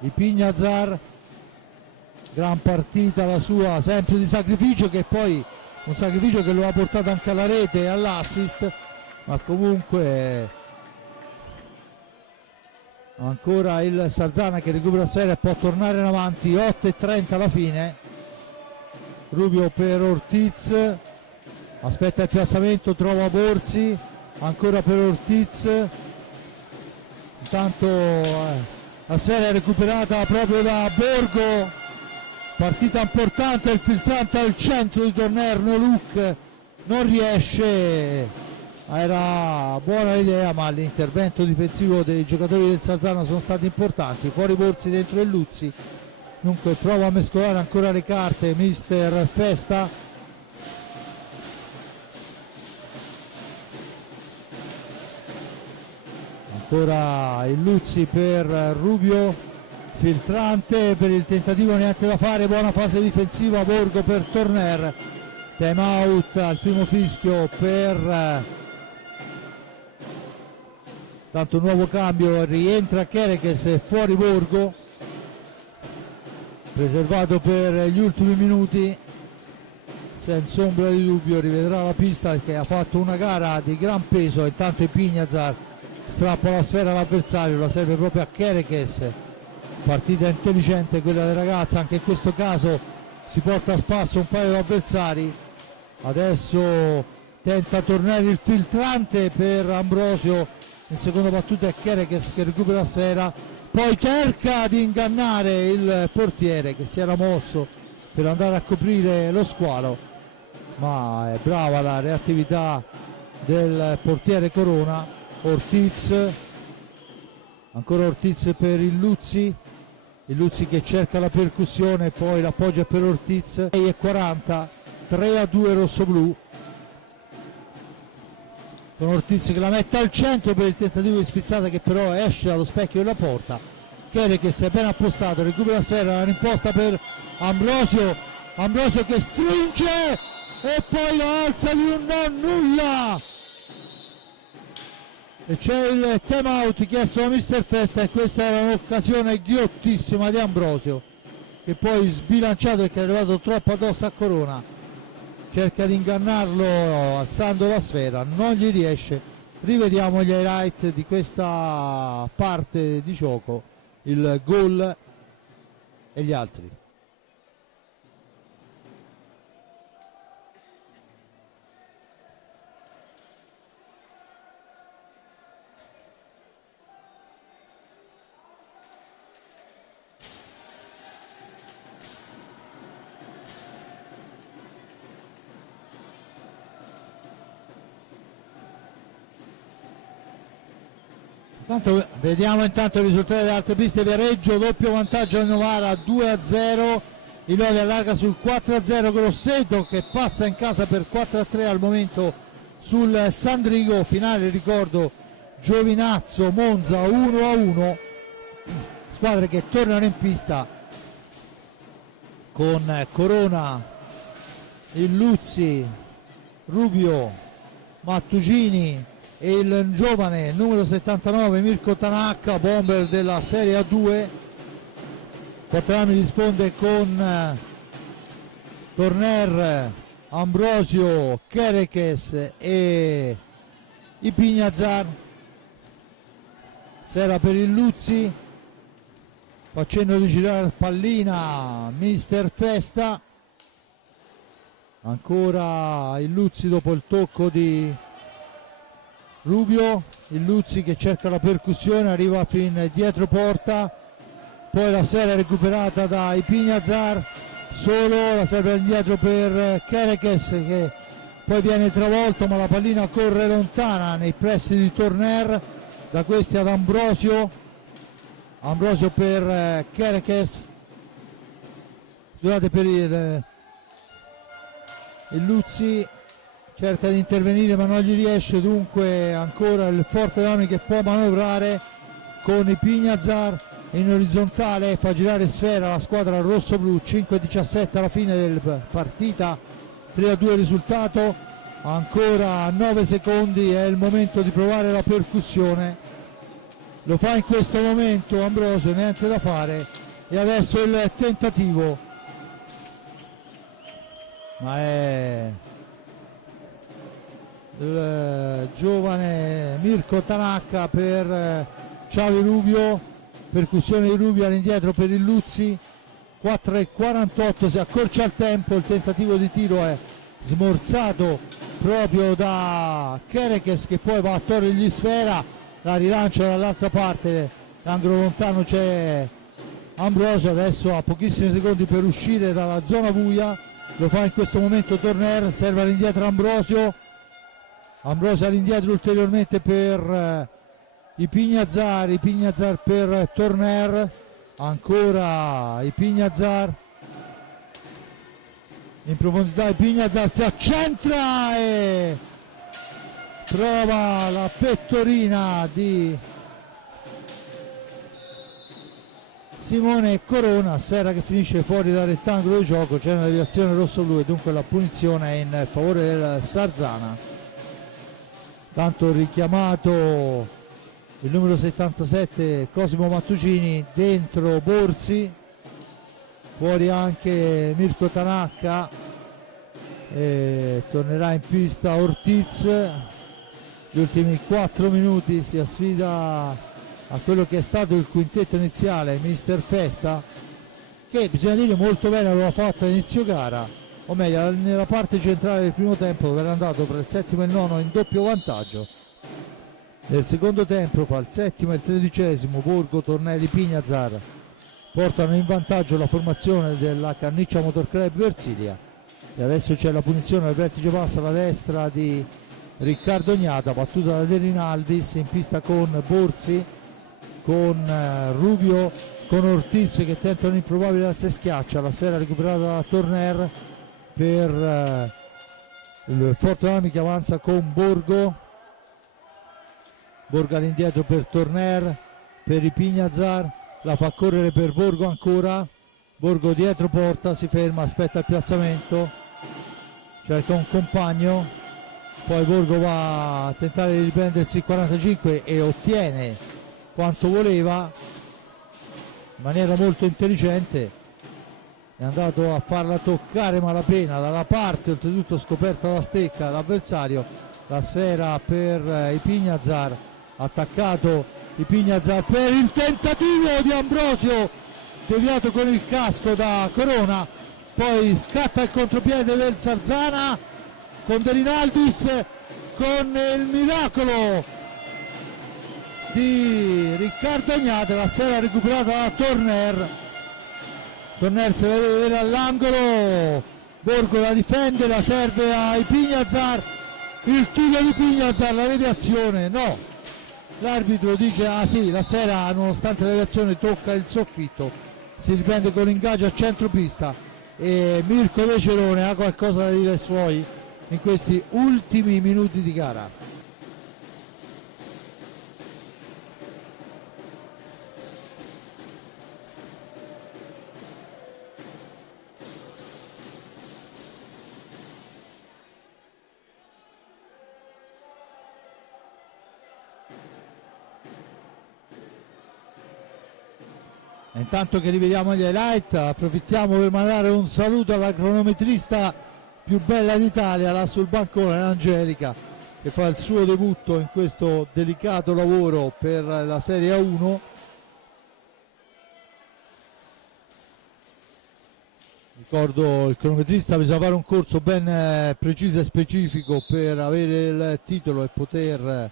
i Pignazar, gran partita la sua, sempre di sacrificio, che poi un sacrificio che lo ha portato anche alla rete e all'assist, ma comunque ancora il Sarzana che recupera la sfera e può tornare in avanti. 8,30 alla fine. Rubio per Ortiz, aspetta il piazzamento, trova Borsi, ancora per Ortiz, intanto la sfera è recuperata proprio da Borgo, partita importante, il filtrante al centro di Torner, Noluk non riesce, era buona l'idea ma l'intervento difensivo dei giocatori del Sarzana sono stati importanti, fuori Borsi, dentro il Luzzi. Dunque prova a mescolare ancora le carte mister Festa, ancora il Luzzi per Rubio, filtrante per il tentativo, niente da fare, buona fase difensiva, Borgo per Torner, time out al primo fischio per tanto un nuovo cambio, rientra Kerekes fuori borgo, preservato per gli ultimi minuti, senza ombra di dubbio rivedrà la pista perché ha fatto una gara di gran peso. Intanto Ipignazar strappa la sfera all'avversario, la serve proprio a Kerekes, partita intelligente quella del ragazzo, anche in questo caso si porta a spasso un paio di avversari. Adesso tenta Tornelli il filtrante per Ambrosio, in seconda battuta è Kerekes che recupera la sfera, poi cerca di ingannare il portiere che si era mosso per andare a coprire lo squalo, ma è brava la reattività del portiere Corona. Ortiz, ancora Ortiz per il Luzzi che cerca la percussione, poi l'appoggia per Ortiz. 6:40, 3-2 rossoblu, con Ortiz che la mette al centro per il tentativo di spizzata che però esce dallo specchio della porta. Kerekes è ben appostato, recupera la sfera, la rimposta per Ambrosio che stringe e poi la alza di un non nulla, e c'è il time out chiesto da Mister Festa, e questa era un'occasione ghiottissima di Ambrosio che poi sbilanciato perché è arrivato troppo addosso a Corona, cerca di ingannarlo alzando la sfera, non gli riesce. Rivediamo gli highlight di questa parte di gioco, il gol e gli altri. Vediamo intanto i risultati delle altre piste. Viareggio doppio vantaggio a Novara 2-0, il Lodi allarga sul 4-0 Grosseto che passa in casa per 4-3 al momento sul Sandrigo. Finale, ricordo, Giovinazzo Monza 1-1, squadre che tornano in pista con Corona, il Luzzi, Rubio, Mattucini e il giovane numero 79 Mirko Tanaka, bomber della Serie A2. Fortanami risponde con Torner, Ambrosio, Kerekes e Ipignazar. Sera per il Luzzi, facendo rigirare la pallina Mister Festa. Ancora il Luzzi dopo il tocco di Rubio, il Luzzi che cerca la percussione, arriva fin dietro porta, poi la sfera recuperata da Ipignazar, solo la serve indietro per Kerekes che poi viene travolto, ma la pallina corre lontana nei pressi di Torner, da questi ad Ambrosio per Kerekes, scusate, per il Luzzi cerca di intervenire ma non gli riesce, dunque ancora il Forte Leoni che può manovrare con Ipignazar in orizzontale, fa girare sfera la squadra rosso-blu. 5-17 alla fine della partita, 3-2 risultato, ancora 9 secondi, è il momento di provare la percussione, lo fa in questo momento Ambrosio, niente da fare, e adesso il tentativo, ma è il giovane Mirko Tanaka per Xavi Rubio, percussione di Rubio all'indietro per il Luzzi. 4:48, si accorcia il tempo, il tentativo di tiro è smorzato proprio da Kerekes che poi va a togliergli sfera, la rilancia dall'altra parte, l'angolo lontano c'è Ambrosio, adesso ha pochissimi secondi per uscire dalla zona buia, lo fa in questo momento Torner, serve all'indietro Ambrosio all'indietro ulteriormente per Ipignazar per Torner, ancora Ipignazar in profondità, Ipignazar si accentra e trova la pettorina di Simone Corona, sfera che finisce fuori dal rettangolo di gioco, c'è una deviazione rosso-blu e dunque la punizione è in favore del Sarzana. Tanto richiamato il numero 77 Cosimo Mattucini, dentro Borsi, fuori anche Mirko Tanaka, tornerà in pista Ortiz. Gli ultimi 4 minuti si sfida a quello che è stato il quintetto iniziale, Mister Festa, che bisogna dire molto bene aveva fatto all'inizio gara, o meglio nella parte centrale del primo tempo, dove era andato tra il settimo e il nono in doppio vantaggio. Nel secondo tempo, fra il settimo e il tredicesimo, Borgo, Tornelli, Pignazar portano in vantaggio la formazione della Canniccia Motor Club Versilia, e adesso c'è la punizione al vertice bassa alla destra di Riccardo Gnata, battuta da De Rinaldis, in pista con Borsi, con Rubio, con Ortiz che tenta un improbabile alza e schiaccia, la sfera recuperata da Torner per il Fortunami che avanza con Borgo all'indietro per Torner, per i Pignazar, la fa correre per Borgo ancora, Borgo dietro porta, si ferma, aspetta il piazzamento, cerca un compagno, poi Borgo va a tentare di riprendersi il 45 e ottiene quanto voleva in maniera molto intelligente, è andato a farla toccare malapena dalla parte oltretutto scoperta da Stecca l'avversario, la sfera per i Pignazar, attaccato i Pignazar per il tentativo di Ambrosio, deviato con il casco da Corona, poi scatta il contropiede del Sarzana con De Rinaldis, con il miracolo di Riccardo Gnate, la sfera recuperata da Torner se la deve vedere all'angolo, Borgo la difende, la serve ai Pignazar, il tiro di Pignazar, la deviazione no, l'arbitro dice ah sì, la sfera nonostante la deviazione tocca il soffitto, si riprende con l'ingaggio a centropista e Mirko De Cerone ha qualcosa da dire ai suoi in questi ultimi minuti di gara. Intanto che rivediamo gli highlight, approfittiamo per mandare un saluto alla cronometrista più bella d'Italia, là sul bancone, Angelica, che fa il suo debutto in questo delicato lavoro per la Serie A1. Ricordo, il cronometrista bisogna fare un corso ben preciso e specifico per avere il titolo e poter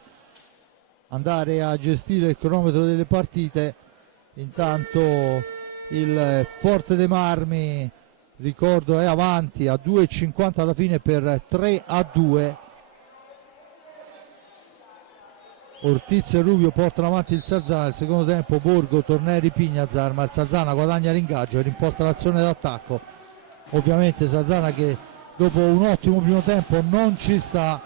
andare a gestire il cronometro delle partite. Intanto il Forte dei Marmi, ricordo, è avanti a 2,50 alla fine per 3-2. Ortiz e Rubio portano avanti il Sarzana. Nel secondo tempo Borgo, Torneri, Pignazar, ma il Sarzana guadagna l'ingaggio e rimposta l'azione d'attacco. Ovviamente Sarzana che dopo un ottimo primo tempo non ci sta,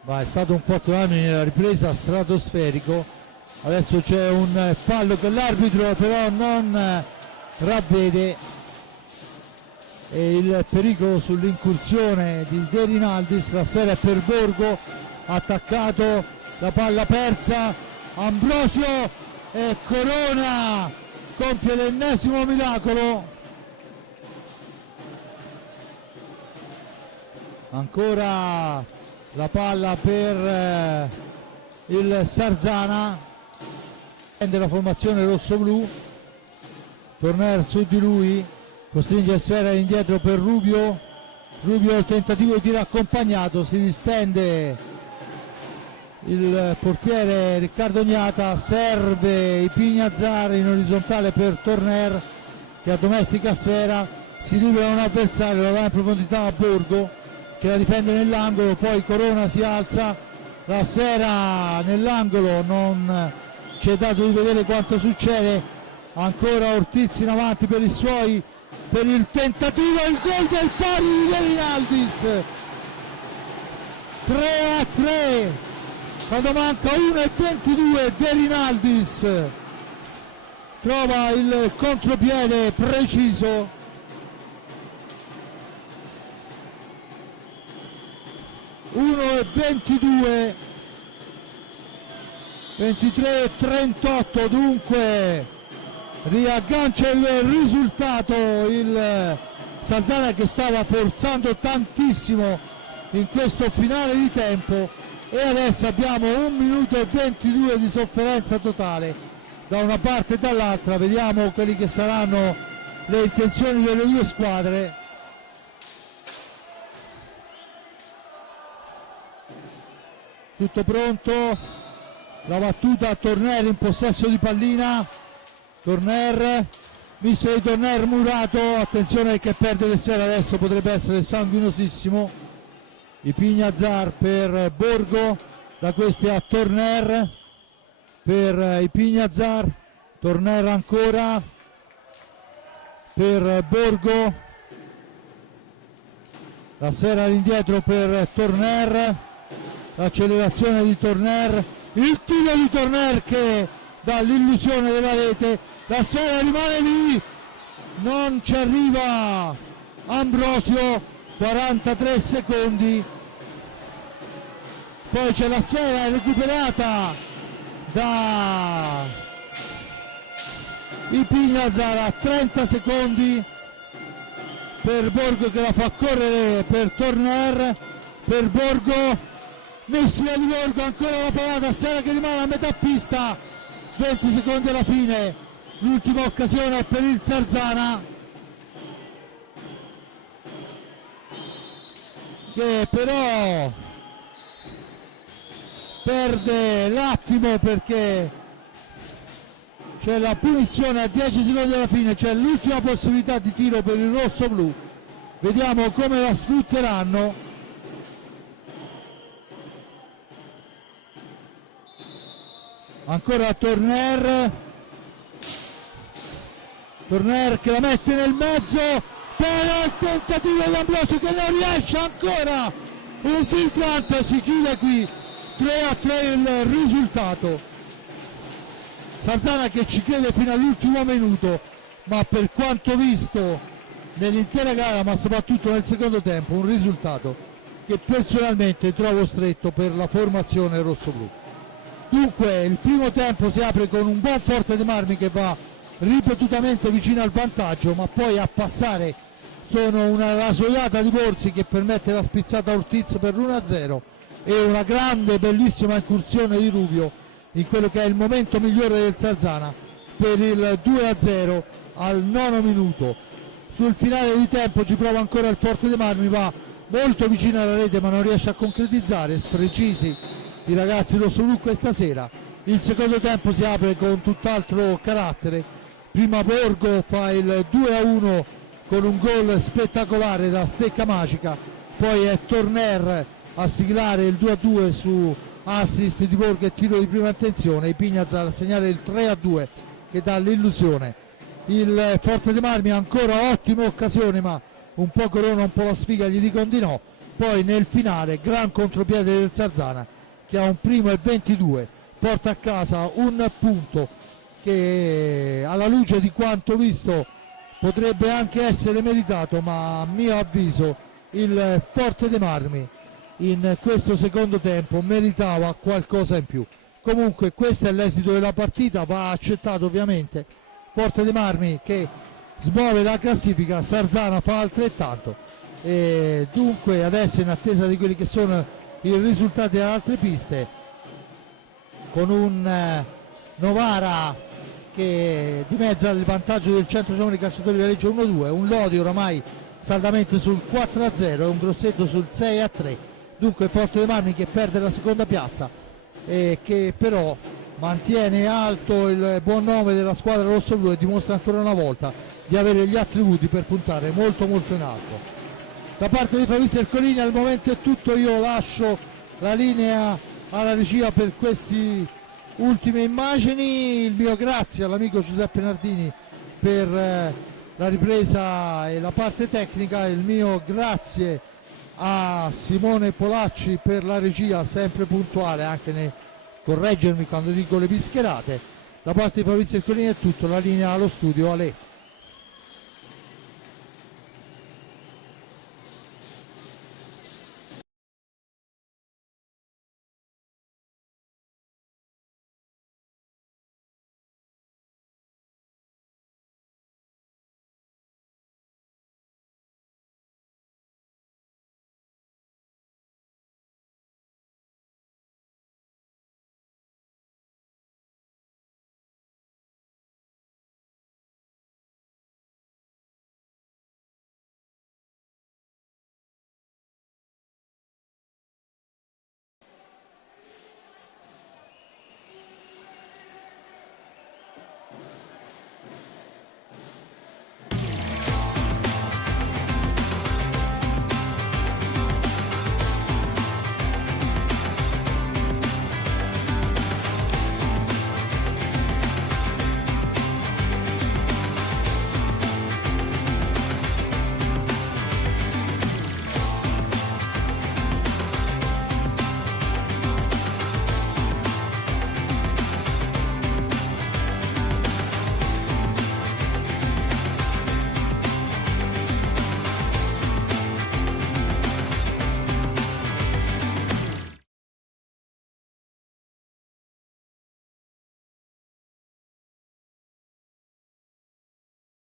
ma è stato un Forte dei Marmi nella ripresa stratosferico. Adesso c'è un fallo che l'arbitro però non ravvede e il pericolo sull'incursione di De Rinaldis, la sfera è per Borgo, attaccato, la palla persa, Ambrosio e Corona compie l'ennesimo miracolo, ancora la palla per il Sarzana, la formazione rosso-blu, Torner su di lui, costringe la sfera indietro per Rubio, il tentativo di tiro accompagnato, si distende il portiere Riccardo Gnata, serve i Pignazar in orizzontale per Torner che addomestica sfera, si libera un avversario, la dà in profondità a Borgo che la difende nell'angolo, poi Corona si alza, la sfera nell'angolo, non c'è dato di vedere quanto succede, ancora Ortiz in avanti per i suoi, per il tentativo, il gol del pari di De Rinaldis, 3-3 quando manca 1:22, De Rinaldis trova il contropiede preciso, 23-38, dunque riaggancia il risultato il Sarzana, che stava forzando tantissimo in questo finale di tempo, e adesso abbiamo 1 minuto e 22 di sofferenza totale da una parte e dall'altra. Vediamo quelli che saranno le intenzioni delle due squadre. Tutto pronto, la battuta a Torner in possesso di pallina. Torner, misto di Torner murato, attenzione che perde le sfere, adesso potrebbe essere sanguinosissimo. Ipignazar per Borgo, da questi a Torner, per Ipignazar, Torner ancora per Borgo, la sfera all'indietro per Torner, l'accelerazione di Torner, il tiro di Torner che dà l'illusione della rete, la sfera rimane lì, non ci arriva Ambrosio, 43 secondi, poi c'è la sfera recuperata da Ipignazar a 30 secondi per Borgo che la fa correre per Torner, per Borgo, missile di Borgo, ancora la parata, sfera che rimane a metà pista, 20 secondi alla fine, l'ultima occasione per il Sarzana, che però perde l'attimo perché c'è la punizione a 10 secondi alla fine, c'è l'ultima possibilità di tiro per il rosso-blu, vediamo come la sfrutteranno. Ancora Torner, Torner che la mette nel mezzo, però il tentativo di Ambrosio che non riesce ancora, un filtrante, si chiude qui, 3-3 il risultato. Sarzana che ci crede fino all'ultimo minuto, ma per quanto visto nell'intera gara, ma soprattutto nel secondo tempo, un risultato che personalmente trovo stretto per la formazione rosso-blu. Dunque il primo tempo si apre con un buon Forte dei Marmi che va ripetutamente vicino al vantaggio, ma poi a passare sono una rasoiata di Borsi che permette la spizzata a Ortiz per l'1-0 e una grande bellissima incursione di Rubio in quello che è il momento migliore del Sarzana per il 2-0 al 9° minuto. Sul finale di tempo ci prova ancora il Forte dei Marmi, va molto vicino alla rete ma non riesce a concretizzare, sprecisi i ragazzi rossoblu questa sera. Il secondo tempo si apre con tutt'altro carattere, prima Borgo fa il 2-1 con un gol spettacolare da stecca magica, poi è Torner a siglare il 2-2 su assist di Borgo e tiro di prima intenzione, Ipignazar a segnare il 3-2 che dà l'illusione. Il Forte dei Marmi ancora ottima occasione, ma un po' corona, un po' la sfiga, gli dicono di no. Poi nel finale gran contropiede del Sarzana che ha un primo e 22, porta a casa un punto che alla luce di quanto visto potrebbe anche essere meritato, ma a mio avviso il Forte dei Marmi in questo secondo tempo meritava qualcosa in più. Comunque questo è l'esito della partita, va accettato ovviamente. Forte dei Marmi che smuove la classifica, Sarzana fa altrettanto, e dunque adesso in attesa di quelli che sono i risultati delle altre piste, con un Novara che dimezza il vantaggio del Centro Giovani Calciatori di Viareggio 1-2, un Lodi oramai saldamente sul 4-0 e un Grosseto sul 6-3. Dunque Forte dei Marmi che perde la seconda piazza e che però mantiene alto il buon nome della squadra rosso-blu e dimostra ancora una volta di avere gli attributi per puntare molto molto in alto. Da parte di Fabrizio Ercolini al momento è tutto, io lascio la linea alla regia per queste ultime immagini, il mio grazie all'amico Giuseppe Nardini per la ripresa e la parte tecnica, il mio grazie a Simone Polacci per la regia, sempre puntuale anche nel correggermi quando dico le pischerate. Da parte di Fabrizio Ercolini è tutto, la linea allo studio, a lei.